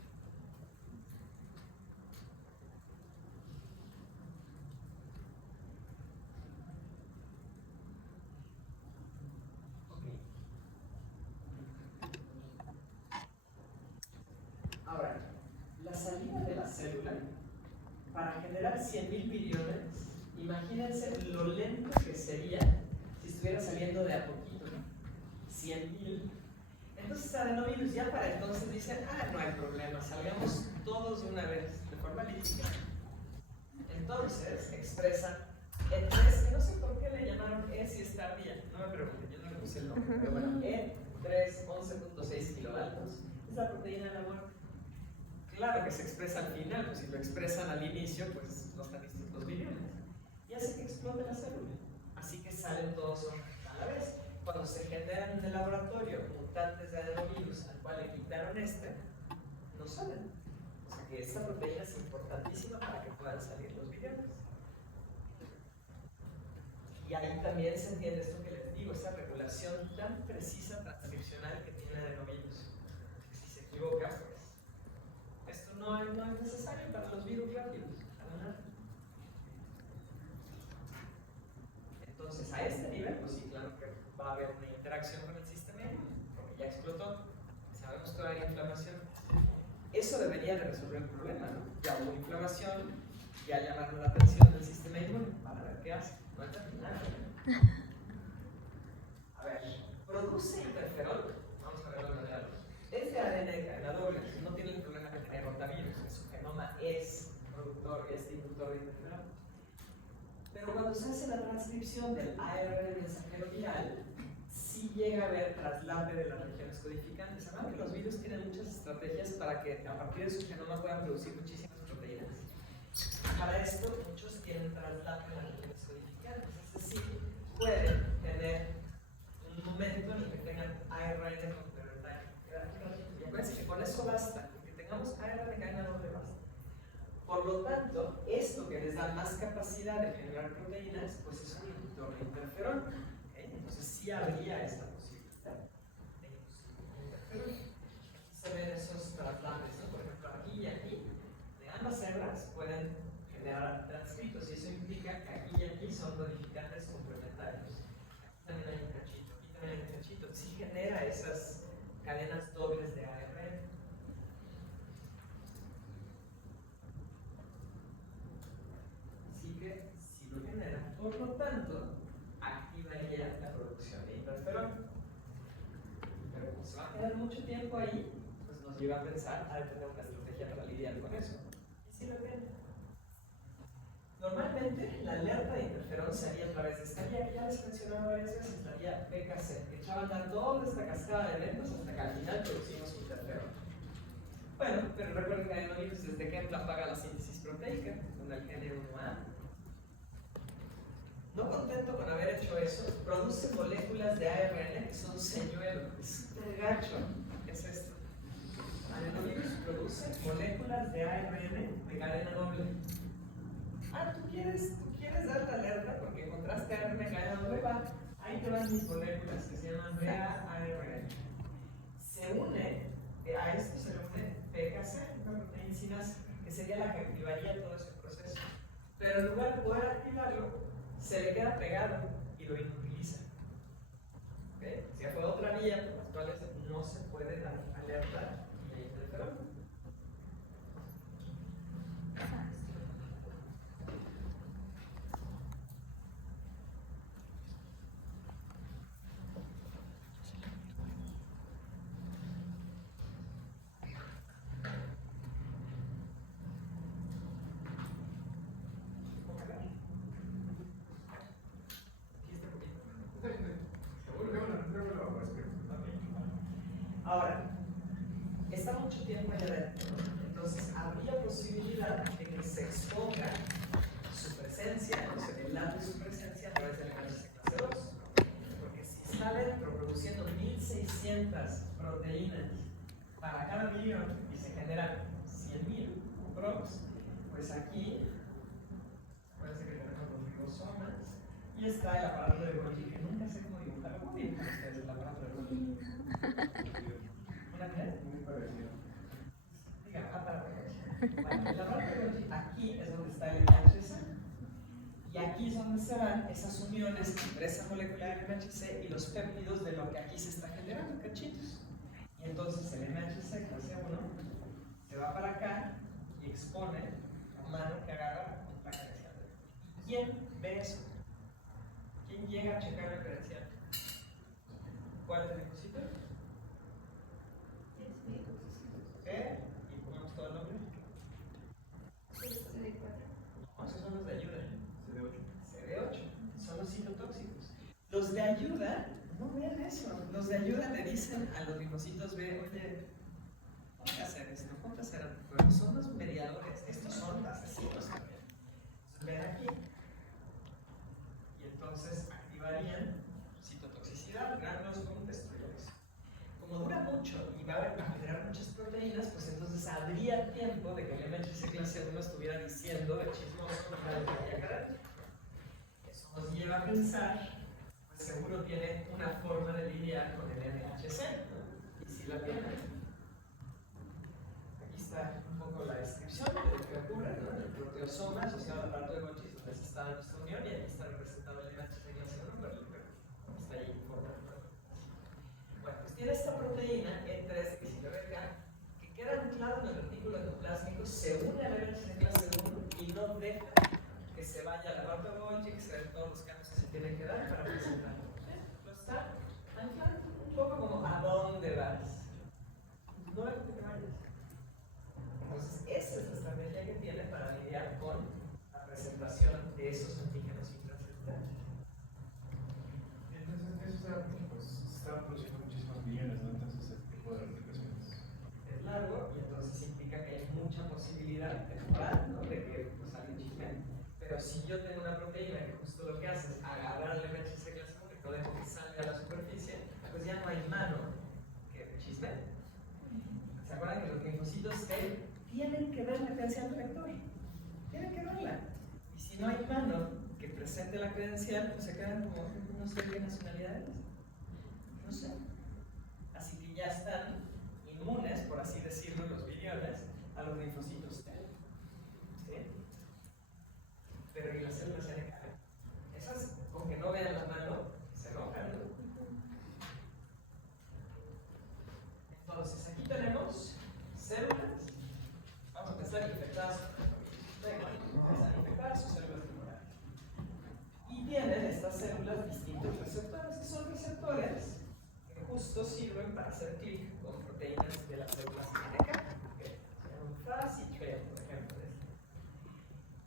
Ahora, la salida de la célula para generar 100.000 viriones, imagínense lo lento que sería si estuviera saliendo de a poquito, ¿no? 100.000. Entonces adenovirus ya para entonces dicen, no hay problema, salgamos todos de una vez, de forma lítica. Entonces expresan E3, que no sé por qué le llamaron E si es tardía, no me pregunten, yo no le puse el nombre, pero bueno, E3, 11.6 kilovaltos, es la proteína de la muerte. Claro que se expresa al final, pues si lo expresan al inicio, pues no están listos los viriones. Y hace que explote la célula. Así que salen todos a la vez. Cuando se generan en el laboratorio mutantes de adenovirus al cual le quitaron no salen. O sea, que esta proteína es importantísima para que puedan salir los viriones. Y ahí también se entiende esto que les digo, esa regulación tan precisa transcripcional que tiene adenovirus. Si se equivoca, pues esto no es necesario para los virus rápidos, para nada. Entonces, a este nivel, pues sí, claro que va a haber una interacción con el sistema inmune, porque ya explotó, sabemos que va a haber inflamación. Eso debería de resolver el problema, ¿no? Ya hubo inflamación, ya llamaron la atención del sistema inmune para ver qué hace. No está nada. A ver, produce interferón. Vamos a verlo de manera lógica. Es de ADN de cadena doble, no tiene el problema que tiene rotavirus, que su genoma es productor, es inductor de interferón. Pero cuando se hace la transcripción del ARN mensajero viral, sí llega a haber traslate de las regiones codificantes. Además que los virus tienen muchas estrategias para que a partir de su genoma puedan producir muchísimas proteínas. Para esto, muchos tienen traslate de las regiones codificantes, es decir, pueden tener un momento en el que tengan ARN complementario. Y acuérdense que con eso basta, que tengamos ARN cadena doble basta. Por lo tanto, esto que les da más capacidad de generar proteínas, pues es un inductor de interferón. ¿Okay? Entonces sí habría esta posibilidad de interferón. Aquí se ven esos traslates, ¿no? Por ejemplo, aquí y aquí, de ambas hebras pueden generar transcritos y eso implica que aquí y aquí son codificantes complementarios. Aquí también hay un cachito, aquí también hay un cachito. Sí genera esas cadenas dobles de ARN. Así que si lo genera, por lo tanto, activaría la producción de interferón. Pero como se va a quedar mucho tiempo ahí, pues nos lleva a pensar a tener una estrategia para lidiar con eso. Y si lo tiene. Normalmente la alerta de interferón se haría a través de esta vía que ya les mencionaba varias veces, la vía PKC, que echaba a andar toda esta cascada de eventos hasta que al final producimos interferón. Bueno, pero recuerden que adenovirus desde que entra apaga la síntesis proteica con el GN1A. No contento con haber hecho eso, produce moléculas de ARN que son señuelo. Es un gacho. ¿Qué es esto? Adenovirus produce moléculas de ARN de cadena doble. Ah, ¿tú quieres dar la alerta porque encontraste ARN de cadena doble? Va, ahí te van mis moléculas que se llaman RAARN. Se une, a esto se le une PKC, una proteína sinasa, que sería la que activaría todo ese proceso. Pero en lugar de poder activarlo, se le queda pegado y lo inutiliza. ¿Okay? Si fue otra vía por las cuales no se puede dar alerta de interferón. Ahora, está mucho tiempo allá adentro, entonces habría posibilidad de que se exponga su presencia, o sea, el lado de su presencia a través del MHC clase 2. Porque si está adentro produciendo 1600 proteínas para cada millón y se generan 100.000 props, pues aquí, acuérdense que tenemos los ribosomas y está el aparato de Golgi, que nunca sé cómo dibujarlo. ¿Cómo dibujan ustedes el aparato de Golgi? ¿Una qué? Muy parecido. Diga, aparato de Golgi. Bueno, el aparato de Golgi aquí es donde está el MHC. Y aquí es donde se dan esas uniones entre esa molécula del MHC y los péptidos de lo que aquí se está generando, cachitos. Y entonces el MHC clase 1 se va para acá y expone la mano que agarra la credencial. ¿Quién ve eso? ¿Quién llega a checar la credencial? ¿Cuál es el requisito? ¿Qué? Y pongamos todo el nombre. No, esos son los de ayuda. CD8. Son los citotóxicos. Los de ayuda, no vean eso. Los de ayuda le dicen a los linfocitos B, oye, ponte a hacer esto, ponte a hacer algo. Pero son los mediadores, estos son asesinos también. Entonces ven aquí. Y entonces activarían citotoxicidad, granos como destruidores. Como dura mucho y va a generar muchas proteínas, pues entonces habría tiempo de que el famoso de académico. Eso nos lleva a pensar, pues seguro tiene una forma de lidiar con el MHC, ¿no? Y si la tiene. Aquí está un poco la descripción de lo que ocurre, ¿no? En el proteosoma asociado al aparato de Golgi, donde se está nuestra unión, y ahí está representado el MHC clase 1, pero está ahí informado. Bueno, pues tiene esta proteína E319K que queda anclada en el retículo endoplásmico, se une al MHC clase 1 y no deja que se vaya al aparato de Golgi, que se den todos los cambios que se tienen que dar para presentarlo. Lo está anclando un poco como ¿a dónde vas? No es que te vayas. Entonces, esa es la estrategia que tiene para lidiar con la presentación de esos antígenos intracelulares. Entonces, eso era porque pues, se estaban produciendo muchísimos millones, ¿no? Entonces, ese tipo de replicaciones. Es largo y entonces implica que hay mucha posibilidad temporal, ¿no? De que pues, alguien chisme. Pero si yo tengo una proteína que justo lo que hace es agarrar el MHC clase 1 y no dejo que salga a la superficie, pues ya no hay mano que chisme. ¿Se acuerdan que los linfocitos T tienen que ver la credencial del vector? Tienen que verla. Y si no hay mano que presente la credencial, pues se quedan como, no sé qué nacionalidades. No sé. Así que ya están inmunes, por así decirlo, los billones, a los linfocitos T. ¿Sí? Pero ¿y las células NK? Esas, con que no vean la mano, se enojan, ¿no? Entonces, aquí tenemos células, vamos a empezar infectadas con células tumorales. Y tienen estas células distintos receptores, que son receptores que justo sirven para hacer clic con proteínas de las células NK, que se llaman FAS y CREA, por ejemplo.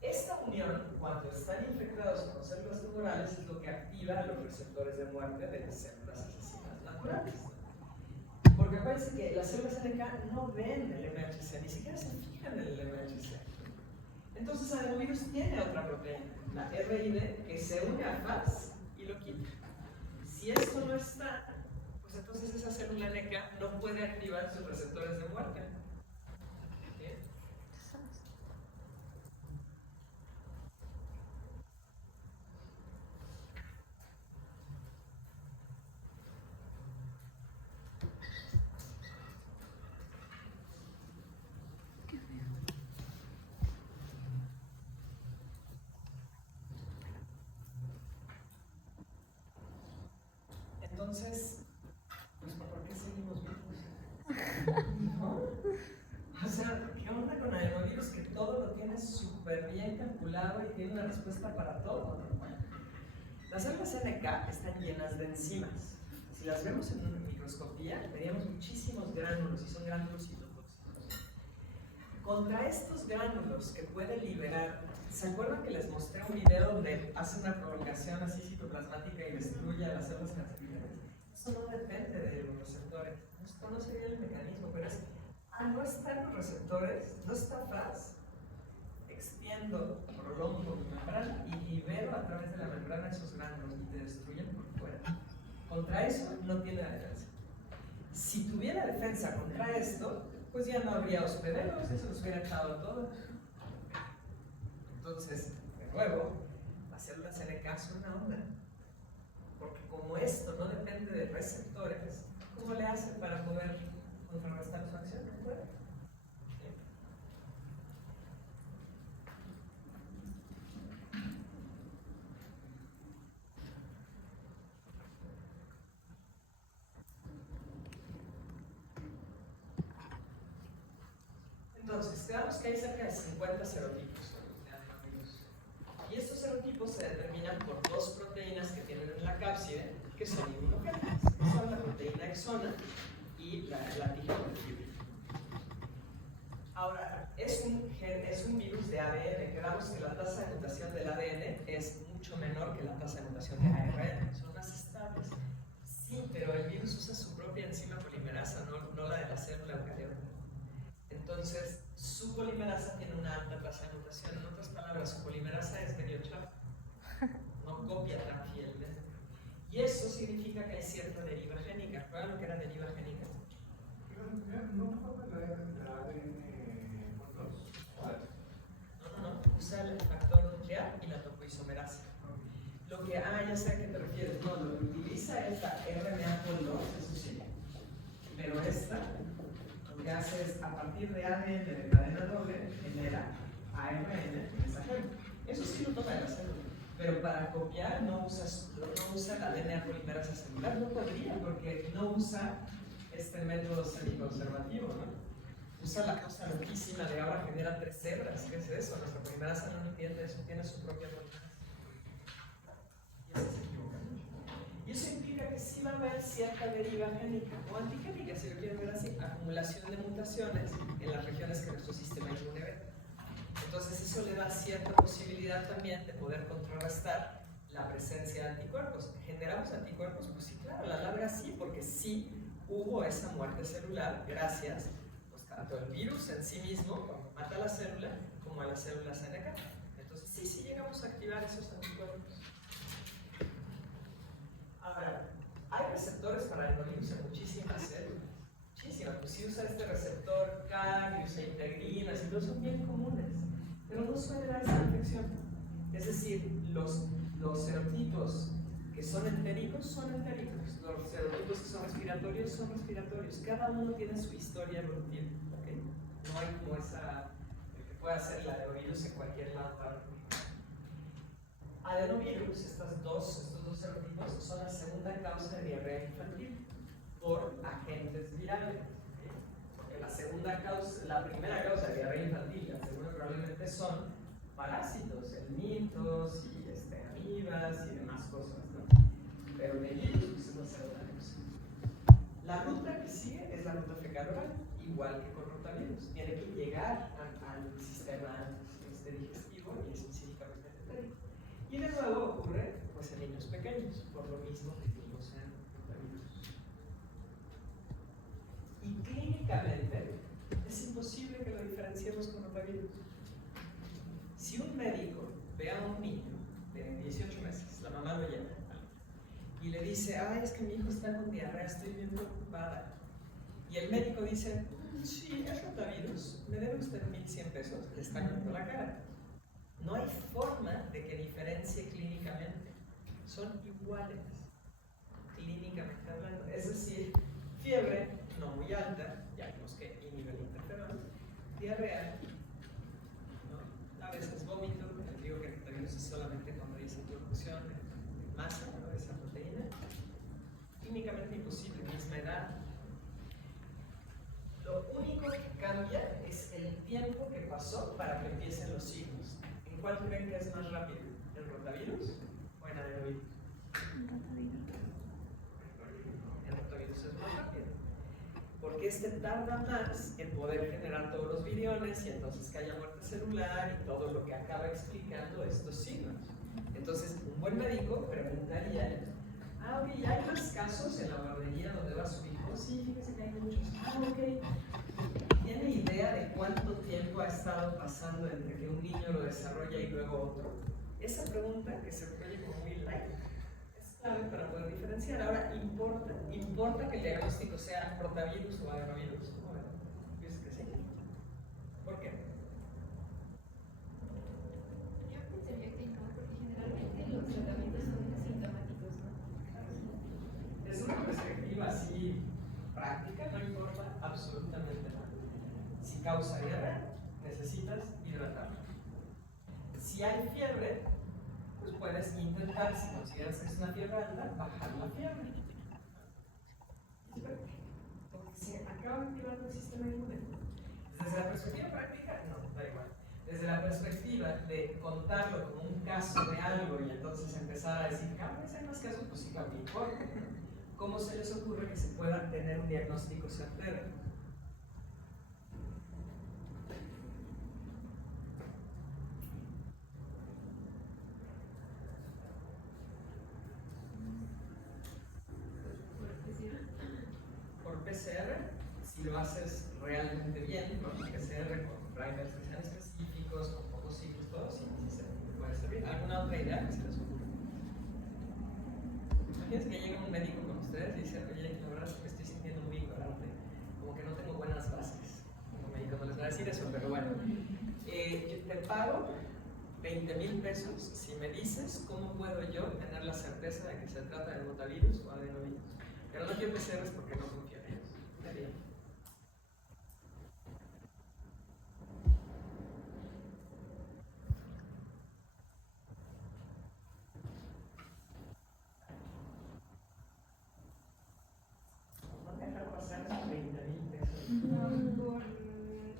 Esta unión, cuando están infectados con células tumorales, es lo que activa los receptores de muerte de las células asesinas naturales. Porque acuérdense que las células NK no ven el MHC, ni siquiera se fijan en el MHC. Entonces, adenovirus tiene otra proteína, la RID, que se une a FAS y lo quita. Si esto no está, pues entonces esa célula NK no puede activar sus receptores de muerte. ¿Sí? Entonces, pues ¿por qué seguimos vivos? ¿No? O sea, ¿qué onda con adenovirus que todo lo tiene súper bien calculado y tiene una respuesta para todo? Las células NK están llenas de enzimas. Si las vemos en una microscopía, veríamos muchísimos gránulos y son gránulos citotóxicos. Contra estos gránulos que puede liberar, ¿se acuerdan que les mostré un video donde hace una provocación así citoplasmática y destruye a las células cancerígenas? Eso no depende de los receptores. Esto no sería el mecanismo, pero es al no estar los receptores, no está FAS, extiendo, prolongo mi membrana y libero a través de la membrana esos gránulos y te destruyen por fuera. Contra eso no tiene defensa. Si tuviera defensa contra esto, pues ya no habría hospederos, eso los hubiera echado todo. Entonces, de nuevo, las células NK son una onda. Porque como esto no depende de receptores, ¿cómo le hacen para poder contrarrestar su acción? No puede. Entonces, quedamos que hay cerca de 50 serotipos de adenovirus. Y estos serotipos se determinan por dos proteínas que tienen en la cápside, que son inmunogénicas. Son la proteína exona y la antígeno de fibra. Ahora, es un virus de ADN. Quedamos que la tasa de mutación del ADN es mucho menor que la tasa de mutación de ARN. Son más estables. Sí, pero el virus usa su propia enzima polimerasa, no la de la célula eucariota. Entonces, su polimerasa tiene una alta tasa de mutación. En otras palabras, su polimerasa es medio chafa. No copia tan fielmente. Y eso significa que hay cierta deriva génica. ¿Recuerdan lo que era deriva génica? No forma la ADN por dos. No. Usa el factor copiar y la topoisomerasa. Lo que, ya sé a qué te refieres, no, lo que utiliza es la RNA por 2, eso sí, pero esta lo que hace es, a partir de ADN de cadena doble, genera ARN mensajero. Eso sí lo toma de la célula, pero para copiar no usa la DNA polimerasa celular, no podría, porque no usa este método semiconservativo, ¿no? Usa la cosa loquísima de ahora genera 3 hebras. ¿Qué es eso? Nuestra polimerasa no entiende eso, tiene su propia polimerasa. Y eso se equivoca mucho. Y eso implica que sí va a haber cierta deriva génica o antigénica, si lo quieren ver así, acumulación de mutaciones en las regiones que nuestro sistema inmune ve. Entonces eso le da cierta posibilidad también de poder contrarrestar la presencia de anticuerpos. ¿Generamos anticuerpos? Pues sí, claro, a la larga sí, porque sí hubo esa muerte celular gracias tanto el virus en sí mismo, cuando mata a la célula, como a las células NK. Entonces, sí llegamos a activar esos anticuerpos. Ahora, hay receptores para adenovirus en muchísimas células. Muchísimas. Pues sí usa este receptor CAG, y usa integrinas, y todos son bien comunes. Pero no suele dar esa infección. Es decir, los serotipos que son entéricos son entéricos. Los serotipos que son respiratorios. Cada uno tiene su historia evolutiva. ¿Okay? No hay como el que pueda hacer el adenovirus en cualquier lado. Adenovirus, estos dos serotipos, son la segunda causa de diarrea infantil por agentes virales. ¿Okay? Porque la primera causa de diarrea infantil, la segunda probablemente son parásitos, mitos y amibas y demás cosas, ¿no? Pero de virus es la segunda causa. La ruta que sigue es la ruta fecal oral, igual que con rotavirus. Tiene que llegar al sistema digestivo y específicamente entérico. Y de nuevo ocurre pues, en niños pequeños, por lo mismo que vimos en rotavirus. Y clínicamente es imposible que lo diferenciemos con rotavirus. Si un médico ve a un niño de 18 meses, la mamá lo lleva, y le dice, es que mi hijo está con diarrea, estoy bien preocupada. Y el médico dice, sí, es rotavirus, me debe usted 1,100 pesos, le está cayendo la cara. No hay forma de que diferencie clínicamente. Son iguales, clínicamente hablando. Es decir, fiebre no muy alta, ya vimos que inhibe el interferón, diarrea, ¿no? A veces vómito, les digo que el rotavirus es solamente cuando hay esa introducción de masa, ¿no? De esa proteína. Clínicamente imposible, misma edad. Lo único que cambia es el tiempo que pasó para que empiecen los signos. ¿En cuál creen que es más rápido? ¿En rotavirus o en adenovirus? En rotavirus es más rápido. Porque tarda más en poder generar todos los viriones y entonces que haya muerte celular y todo lo que acaba explicando estos signos. Entonces, un buen médico preguntaría, oye, ¿hay más casos en la guardería donde va su hijo? Sí, fíjese que hay muchos. Ok. ¿Tiene idea de cuánto tiempo ha estado pasando entre que un niño lo desarrolla y luego otro? Esa pregunta, que se oye como muy light, es clave para poder diferenciar. Ahora, ¿importa que el diagnóstico sea rotavirus o adenovirus? ¿Cómo ven? ¿Dices que sí? ¿Por qué? Yo pensaría que no, porque generalmente los tratamientos son asintomáticos, ¿no? Desde una perspectiva así práctica, no importa absolutamente nada. Si causa diarrea, necesitas hidratarlo. Si hay fiebre, pues puedes intentar, si consideras que es una fiebre alta, bajar la fiebre. Porque se acaba activando el sistema inmune. Desde la perspectiva práctica, no, da igual. Desde la perspectiva de contarlo como un caso de algo y entonces empezar a decir, cada vez hay más casos, pues sí, claro, importa. ¿Cómo se les ocurre que se pueda tener un diagnóstico certero? Por PCR, si lo haces realmente bien, ¿no? PCR con primers que sean específicos, con pocos ciclos, todo, sí se puede servir. ¿Alguna otra idea que se les ocurra? Imagínense que llega un médico con ustedes y dice, oye, la verdad es que me estoy sintiendo muy ignorante, como que no tengo buenas bases. Como médico no les va a decir eso, pero bueno. Te pago 20,000 pesos si me dices cómo puedo yo tener la certeza de que se trata de rotavirus o adenovirus. Pero no quiero PCRs porque no confío en ellos. Está bien. No dejar pasar esos 20,000 pesos. Por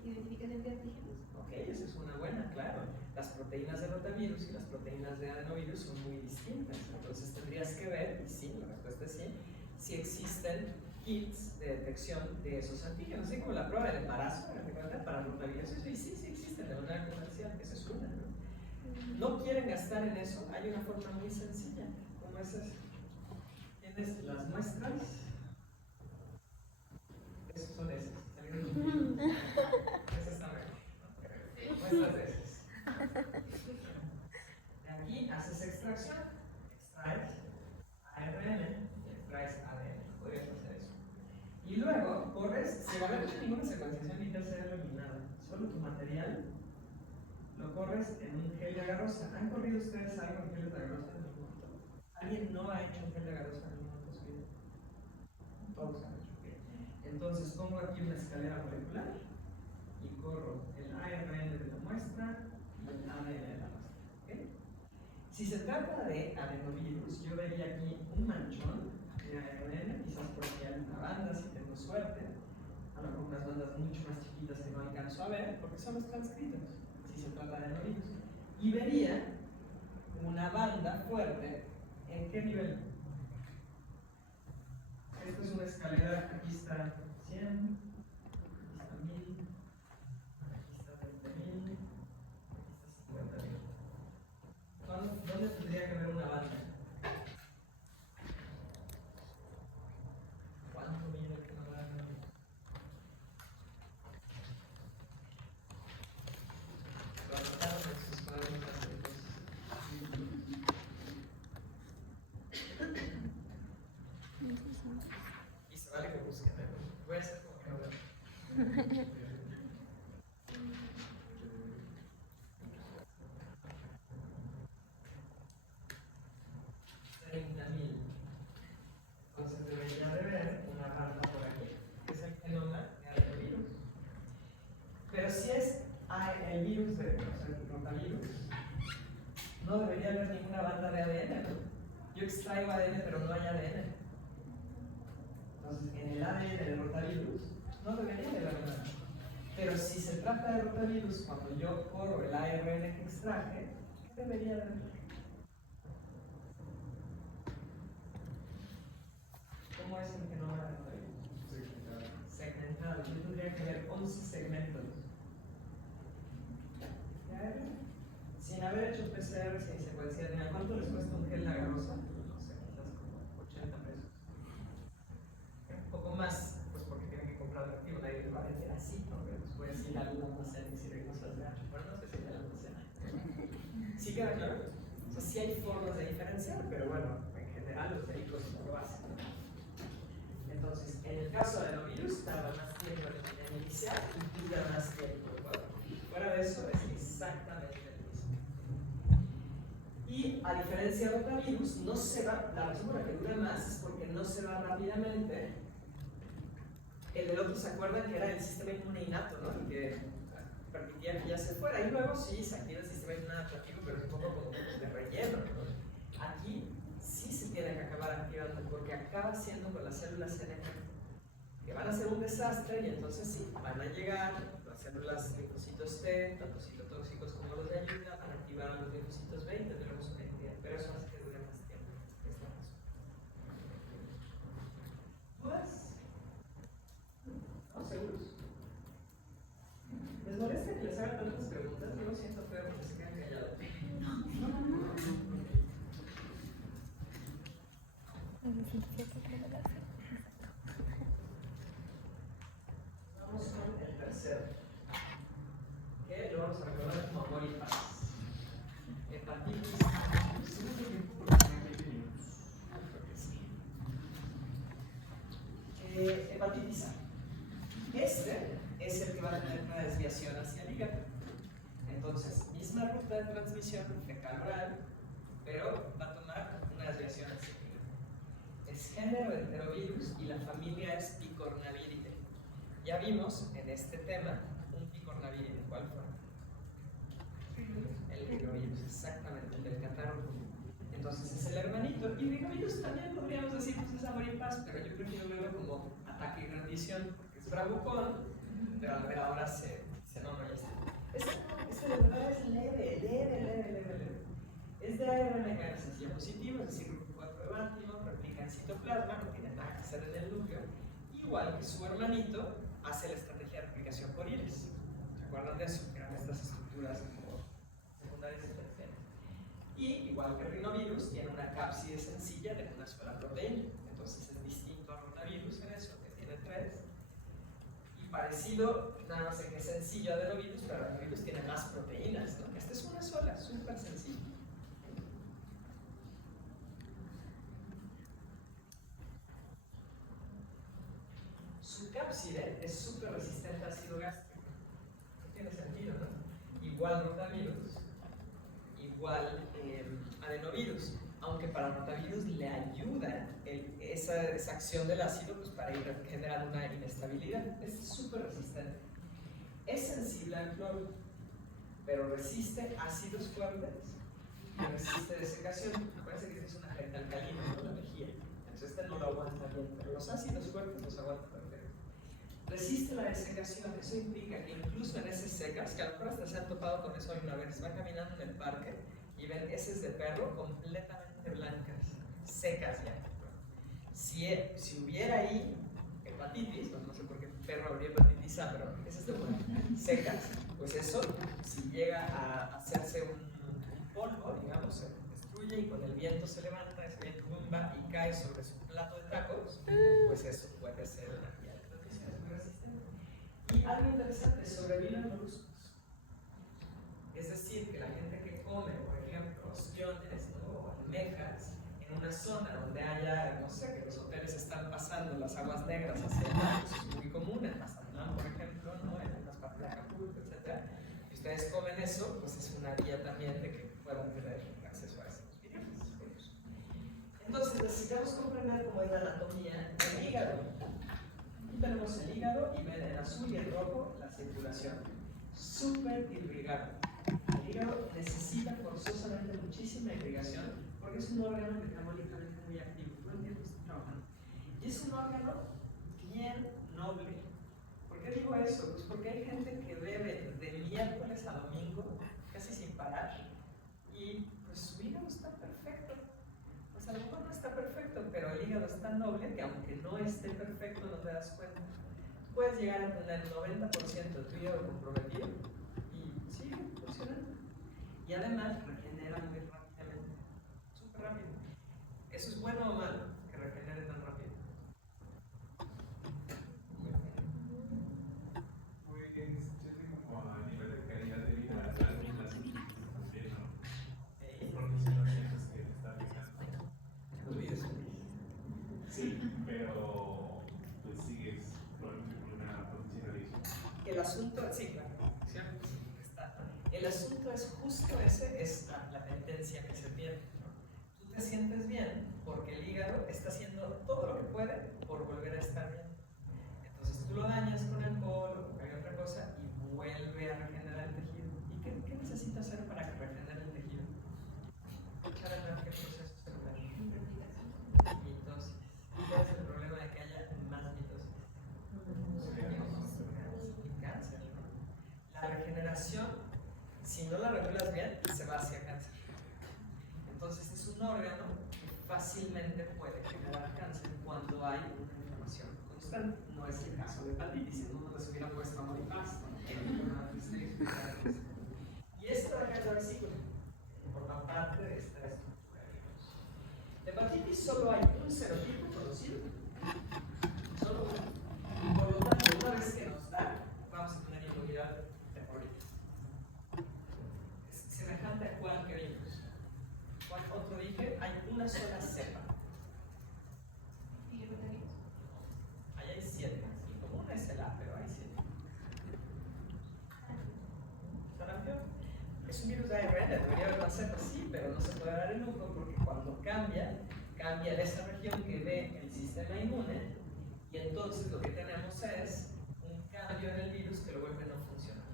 identificación de antígenos. Ok, esa es una buena, claro. Las proteínas de rotavirus y las proteínas de adenovirus son muy distintas. Entonces tendrías que ver, y sí, la respuesta es sí, si existen kits de detección de esos antígenos, así como la prueba del embarazo, para rotavirus. Sí, sí existen de manera comercial, esa es una, ¿no? No quieren gastar en eso, hay una forma muy sencilla, como es esa. Tienes las muestras, esos son esas, esas están aquí, ¿no? Muestras de esas. De aquí haces extracción, extraes ARN y extraes ADN, podrías hacer eso. Y luego corres, sin haber hecho ninguna secuenciación ni TCR ni nada, solo tu material lo corres en un gel de agarrosa. ¿Han corrido ustedes algo en gel de agarrosa en algún momento? ¿Alguien no ha hecho un gel de agarrosa en algún momento de su vida? Todos han hecho. Bien. Entonces pongo aquí una escalera molecular y corro el ARN de la muestra y el ADN de la muestra. ¿Okay? Si se trata de adenovirus, yo vería aquí un manchón de ARN, quizás por aquí hay una banda si tengo suerte, a lo mejor unas bandas mucho más chiquitas que no alcanzo a ver porque son los transcritos, si se trata de adenovirus. Y vería una banda fuerte, ¿en qué nivel? Esta es una escalera, aquí está 100, aquí está 1000, aquí está 20,000, aquí está 50,000. ¿Dónde tendría que haber una banda? ¿Cuánto mide una banda? Lo anotaron en sus cuadernos de y se vale que busquen, ¿eh? Voy a hacer como que no veo. 30,000. Entonces debería de haber una banda por aquí, que es el genoma de adenovirus. Pero si es el virus, o sea, el rotavirus, no debería haber ninguna banda de ADN, ¿no? Yo extraigo ADN, pero no hay ADN. Entonces, en el ADN del rotavirus no debería de haber nada. Pero si se trata de rotavirus, cuando yo corro el ARN que extraje, ¿qué debería de haber? ¿Cómo es el genoma de rotavirus? Segmentado. Yo tendría que ver 11 segmentos. Sin haber hecho PCR, sin secuenciar ni nada. ¿Cuánto les cuesta un gel de agarrosa? No sé, quizás como 80 pesos. Un poco más, pues porque tienen que comprar el activo, nadie les va a vender así, ¿no? Pero después ir al almacén y decir cosas de ancho. Bueno, no sé si hay almacén. ¿Sí queda claro? O sea, sí hay formas de diferenciar, pero bueno, en general los médicos no lo hacen. Entonces, en el caso de adenovirus, tarda más tiempo en iniciar y dura más tiempo. ¿Bueno? Fuera de eso, es exactamente el mismo. Y a diferencia de rotavirus, no se va, la razón por la que dura más es porque no se va rápidamente. El del otro se acuerdan que era el sistema inmune innato, ¿no? El que permitía que ya se fuera. Y luego sí se activa el sistema inmune adaptativo, pero es un poco como de relleno, ¿no? Aquí sí se tiene que acabar activando porque acaba siendo con las células NK, que van a ser un desastre y entonces sí, van a llegar las células linfocitos T, tanto citotóxicos como los de ayuda, van a activar a los linfocitos B y tendremos una idea, pero eso hace que dure más tiempo. Esta razón. ¿Dudas? ¿No? ¿Seguros? ¿Les molesta que les haga tantas preguntas? Yo lo siento feo porque se quedan callados. Vamos con el tercero, que lo vamos a recordar como amor y paz. Hepatitis. Hepatitis A. Este es el que va a tener una desviación hacia el hígado. Entonces, misma ruta de transmisión pero va a tomar una desviación así. Es género enterovirus y la familia es Picornaviridae. Ya vimos en este tema un Picornaviridae. ¿Cuál fue? El rinovirus, exactamente, el del catarro. Entonces es el hermanito. Y rinovirus también podríamos decir que es amor y paz, pero yo prefiero verlo como ataque y rendición, porque es bravucón, pero al ver ahora se nombra ya está. Este de verdad es leve. Es de ARN cadena sencilla positiva, es decir, grupo 4 de bátimo, replica en citoplasma, no tiene nada que hacer en el núcleo. Igual que su hermanito, hace la estrategia de replicación por iris. ¿Se acuerdan de eso? Que eran estas estructuras como secundarias y terciarias. Y igual que el rinovirus, tiene una cápside sencilla de una sola proteína. Entonces es distinto al rotavirus en eso, que tiene 3. Y parecido, nada más en que es sencillo adenovirus, pero el adenovirus tiene más proteínas, ¿no? Esta es una sola, súper sencilla. Su cápside es súper resistente al ácido gástrico. No tiene sentido, ¿no? Igual rotavirus, igual adenovirus. Aunque para rotavirus le ayuda esa acción del ácido pues, para ir generando una inestabilidad. Es súper resistente. Es sensible al cloro, pero resiste ácidos fuertes y resiste desecación. Acuérdense que es un agente alcalino, no la lejía. Entonces este no lo aguanta bien, pero los ácidos fuertes los aguantan perfecto. Resiste la desecación, eso implica que incluso en heces secas, que a lo mejor hasta se han topado con eso alguna vez, van caminando en el parque y ven heces de perro completamente blancas, secas ya. Si hubiera ahí hepatitis, no sé por qué perro habría hepatitis A, pero esas de secas, pues eso, si llega a hacerse un polvo, digamos, se destruye y con el viento se levanta, ese viento tumba y cae sobre su plato de tacos, pues eso puede ser una vía de transmisión, es muy resistente. Y algo interesante, sobreviven moluscos. Es decir, que la gente que come, por ejemplo, ostiones, ¿no? O almejas, en una zona donde haya, no sé, que los hoteles están pasando las aguas negras hacia el mar, eso es muy común en Mazatlán, por ejemplo, ¿no? En algunas partes de Acapulco, etc. Y ustedes comen eso, pues es una vía también de que puedan tener acceso a esos virus. Entonces necesitamos comprender cómo es la anatomía del hígado. Aquí tenemos el hígado y ven en azul y en rojo la circulación. Súper irrigado. El hígado necesita forzosamente muchísima irrigación porque es un órgano metabólicamente muy activo. Todo el tiempo está trabajando. Y es un órgano bien noble. ¿Por qué digo eso? Pues porque hay gente que bebe de miércoles a domingo casi sin parar y pues su hígado está perfecto. Pues a lo mejor no está perfecto, pero el hígado es tan noble que aunque no esté perfecto no te das cuenta. Puedes llegar a tener 90% de tu hígado comprometido y sigue funcionando. Y además regenera muy rápidamente, súper rápido. ¿Eso es bueno o malo que regenere tan rápido? Pues yo tengo como a nivel de calidad de vida las mismas también, ¿no? Porque si no sientes que te está afectando. Tu vida es feliz. Sí, pero pues sigues probablemente con una producción adicional. El asunto, sí, claro, ¿cierto? Sí, está. El asunto es justo ese, es la tendencia que se pierde, ¿no? Tú te sientes bien porque el hígado está haciendo todo lo que puede por volver a estar bien. Entonces tú lo dañas con alcohol o con cualquier otra cosa y vuelve a regenerar el tejido. ¿Y qué necesita hacer para que regenere el tejido? Echar a andar el proceso celular. Mitosis. ¿Cuál es el problema de que haya más mitosis? Cáncer, ¿no? La regeneración, si no la regulas bien, se va hacia cáncer. Entonces es un órgano que fácilmente puede generar cáncer cuando hay una inflamación constante. No es el caso de hepatitis, en donde se hubiera puesto amor y paz, ¿no? Y esto de acá es la vesícula, forma parte de esta estructura de virus. De hepatitis solo hay un serotipo conocido, solo uno. Por lo tanto, una vez que nos da, vamos a tener inmunidad de por vida. Es semejante a cualquier virus. ¿Cuál otro dije? Hay una sola cepa. Ahí hay 7. Y como una es el A, pero hay 7. Sarampión es un virus de ARN, debería haber una cepa, sí, pero no se puede superar el hongo porque cuando cambia en esa región que ve el sistema inmune y entonces lo que tenemos es un cambio en el virus que lo vuelve no funcional.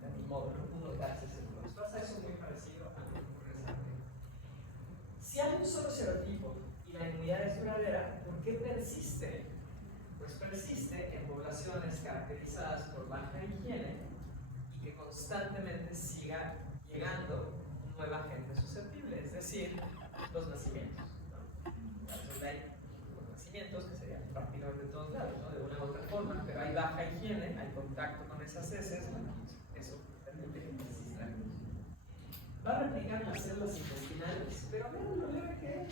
De mi modo, no pudo darse ese virus. Pasa eso muy parecido a lo que ocurre en sangre. Si hay un solo serotipo y la inmunidad es duradera, ¿por qué persiste? Pues persiste en poblaciones caracterizadas por baja higiene y que constantemente siga llegando nueva gente susceptible, es decir, los nacimientos. Entonces hay los nacimientos que serían prácticamente de todos lados, ¿no? De una u otra forma, pero hay baja higiene, hay contacto con esas heces, bueno, eso permite que persista. Va a replicar en las células intestinales, pero vean lo leve que es.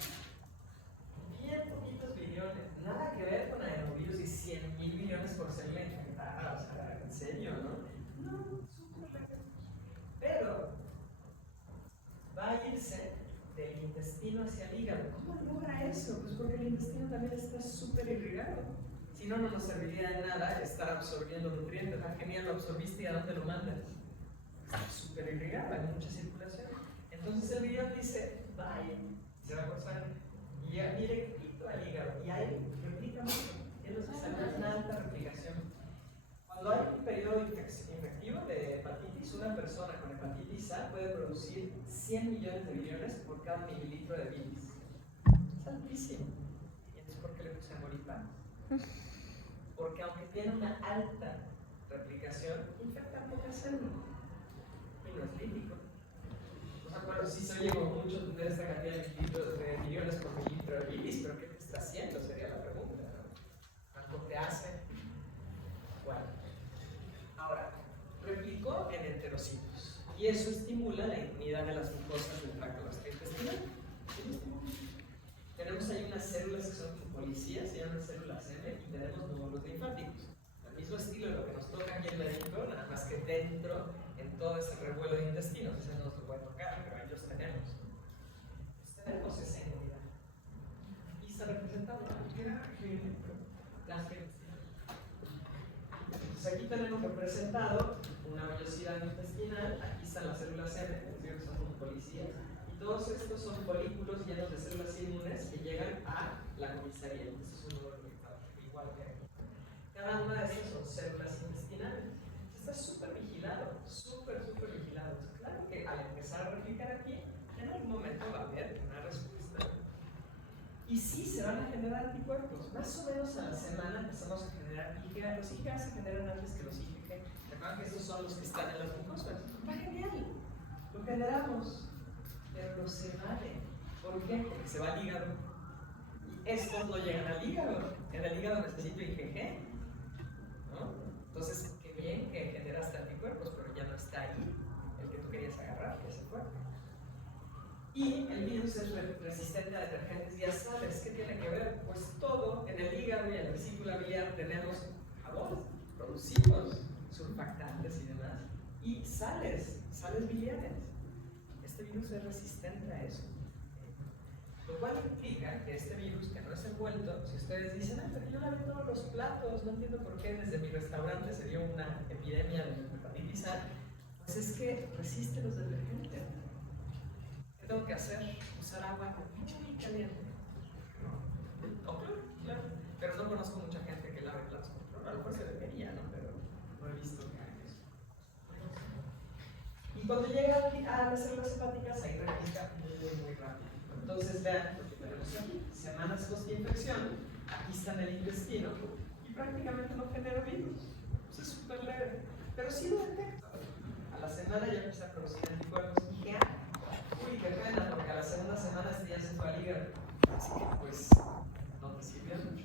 Bien poquitos billones, nada que ver con adenovirus y 100.000 billones por célula infectada, o sea, en serio, ¿no? No, súper leve. Pero va a irse del intestino hacia el hígado. ¿Cómo logra eso? Pues porque el intestino también está súper irrigado. Si no, no nos serviría de nada estar absorbiendo nutrientes. Ah, genial, lo absorbiste y ¿a dónde lo mandas? Está súper irrigado, hay mucha circulación. Entonces el virus dice, vaya, se va por sangre. Y ya directito al hígado. Y ahí replica mucho. Es lo que sale una alta replicación. Cuando hay un periodo infectivo de hepatitis, una persona con hepatitis A puede producir 100 millones de billones por cada mililitro de bilis. Es altísimo. ¿Y entonces por qué le puse amoripán? Porque aunque tiene una alta replicación, infecta pocas células. Y no es lítico. O sea, bueno, sí se oye como mucho tener esta cantidad de millones por mililitro de bilis, pero ¿qué te está haciendo? Sería la pregunta, ¿no? ¿Cuánto te hace? Bueno. Ahora, replicó en enterocitos y eso estimula la inmunidad de las mucosas del tracto gastrointestinal. Tenemos ahí unas células que son policías, se llaman células M, y tenemos nódulos linfáticos. Al mismo estilo de lo que nos toca aquí en médico, nada más que dentro, en todo ese revuelo de intestinos, ese no nos lo puede tocar, pero ellos tenemos. Pues tenemos esa inmunidad. Y se representa una Entonces aquí tenemos representado una vellosidad intestinal, aquí están las células M, que son como policías, y todos estos son folículos llenos de células inmunes que llegan a la comisaría. Este es un nódulo linfático, igual que aquí. Cada una de estas son células intestinales. Está súper vigilado, súper vigilado. Claro que al empezar a replicar aquí, en algún momento va a haber una respuesta. Y sí se van a generar anticuerpos. Más o menos a la semana empezamos a generar IgA. Los IgA se generan antes que los IgG. Recuerdan que estos son los que están en las mucosas. Está genial. Lo generamos. Pero no se vale. ¿Por qué? Porque se va al hígado. Y estos no llegan al hígado. En el hígado necesito IgG. ¿No? Entonces, qué bien que generaste anticuerpos, pero ya no está ahí el que tú querías agarrar, que es el cuerpo. Y el virus es resistente a detergentes y a sales. ¿Qué tiene que ver? Pues todo en el hígado y en la vesícula biliar tenemos jabón, producimos surfactantes y demás, y sales biliares. Este virus es resistente a eso. Lo cual implica que este virus, que no es envuelto, si ustedes dicen, pero yo lavé todos los platos, no entiendo por qué desde mi restaurante se dio una epidemia de hepatitis A, pues es que resiste los detergentes. ¿Qué tengo que hacer? Usar agua muy caliente. No, claro. Pero no conozco mucha gente que lave platos con cloro. A lo mejor se debería, ¿no? Pero no he visto que haga eso. Y cuando llega a las células hepáticas, ahí replica muy rápido. Entonces vean lo que tenemos aquí. Semanas post-infección, aquí está en el intestino y prácticamente no genera virus. Eso es súper leve. Pero sí lo detecta. A la semana ya empieza a producir anticuerpos IgA. Uy, qué pena, porque a la segunda semana este ya se fue al hígado. Así que pues no te sirvió mucho.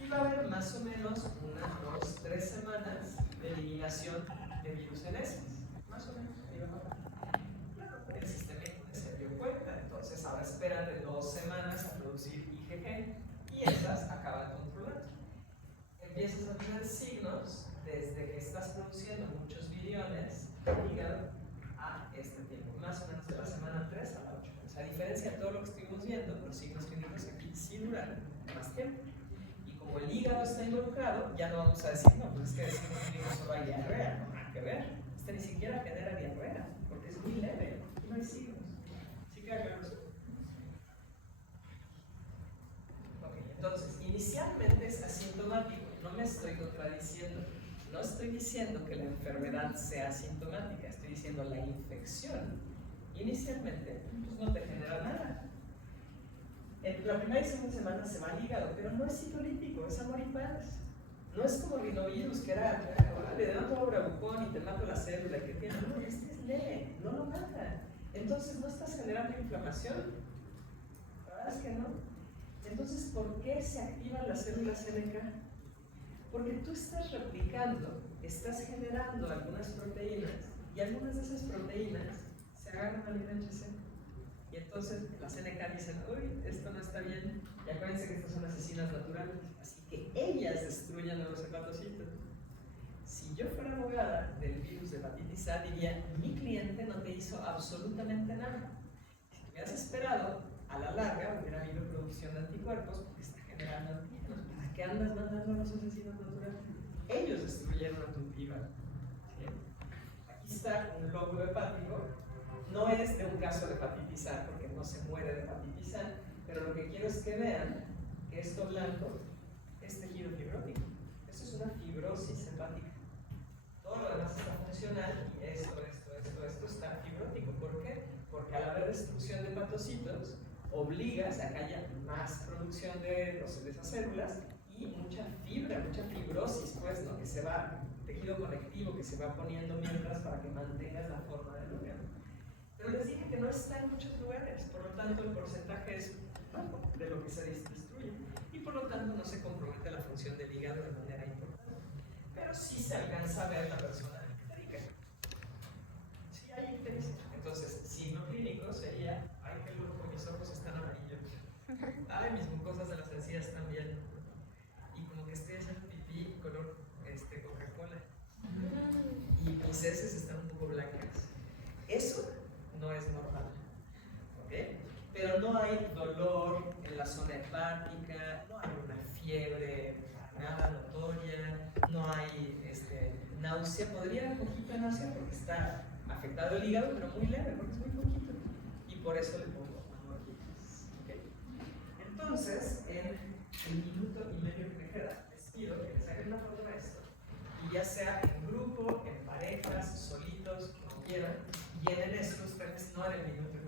Y va a haber más o menos unas 2, 3 semanas de eliminación de virus en heces. Más o menos, ahí va a pasar. Claro, el sistema inmune se dio cuenta, entonces ahora esperan de 2 semanas a producir IgG y esas acaban controlando. Empiezas a tener signos desde que estás produciendo muchos billones del hígado a este tiempo, más o menos de la semana 3 a la 8. O sea, a diferencia de todo lo que estuvimos viendo, los signos clínicos aquí sí duran más tiempo. Y como el hígado está involucrado, ya no vamos a decir, no, pues es que de signos clínicos solo hay diarrea, no nada que ver. Este ni siquiera genera diarrea, porque es muy leve y no hay signos. ¿Sí queda claro eso? me estoy contradiciendo. No estoy diciendo que la enfermedad sea asintomática, estoy diciendo la infección. Inicialmente, pues no te genera nada. En la primera y segunda semana se va al hígado, pero no es citolítico, es amor y paz. No es como rinovirus, que era, le dan todo bravucón y te mato la célula y que tiene. No, este es leve, no lo mata. Entonces no estás generando inflamación. La verdad es que no. Entonces, ¿por qué se activan las células NK? Porque tú estás replicando, estás generando algunas proteínas y algunas de esas proteínas se agarran al INHC. Y entonces las NK dicen, uy, esto no está bien. Y acuérdense que estas son asesinas naturales. Así que ellas destruyen a los hepatocitos. Si yo fuera abogada del virus de hepatitis A, diría, mi cliente no te hizo absolutamente nada. Si te hubieras esperado, a la larga hubiera habido producción de anticuerpos porque está generando antígenos. ¿Para qué andas mandando a los asesinos naturales? Ellos destruyeron a tu hígado. ¿Sí? Aquí está un lóbulo hepático. No es de un caso de hepatitis A porque no se muere de hepatitis A, pero lo que quiero es que vean que esto blanco es tejido fibrótico. Eso es una fibrosis hepática. Todo lo demás está funcional y esto está fibrótico. ¿Por qué? Porque al haber destrucción de hepatocitos, obligas a que haya más producción de esas células y mucha fibra, mucha fibrosis, pues, ¿no? Que se va, tejido conectivo que se va poniendo mientras para que mantengas la forma del órgano. Pero les dije que no está en muchos lugares, por lo tanto el porcentaje es bajo de lo que se destruye y por lo tanto no se compromete la función del hígado de manera importante. Pero sí se alcanza a ver la persona ictérica. Sí hay ictericia. Entonces, signo clínico sería, ay, qué loco, mis ojos están amarillos. Ay, mis mucosas de las encías también. Y como que estoy haciendo pipí color Coca-Cola. Y mis heces están un poco blancas. Eso no es normal, ¿ok? Pero no hay dolor en la zona hepática, no hay una fiebre nada notoria, no hay náusea, podría haber poquito de náusea porque está afectado el hígado, pero muy leve, porque es muy poquito, y por eso le pongo anorquitis, ¿ok? Entonces, en el minuto y medio que me queda, les pido que les saquen una foto de esto, y ya sea en grupo, en parejas, solitos, como quieran, llenen esto ustedes, no en el minuto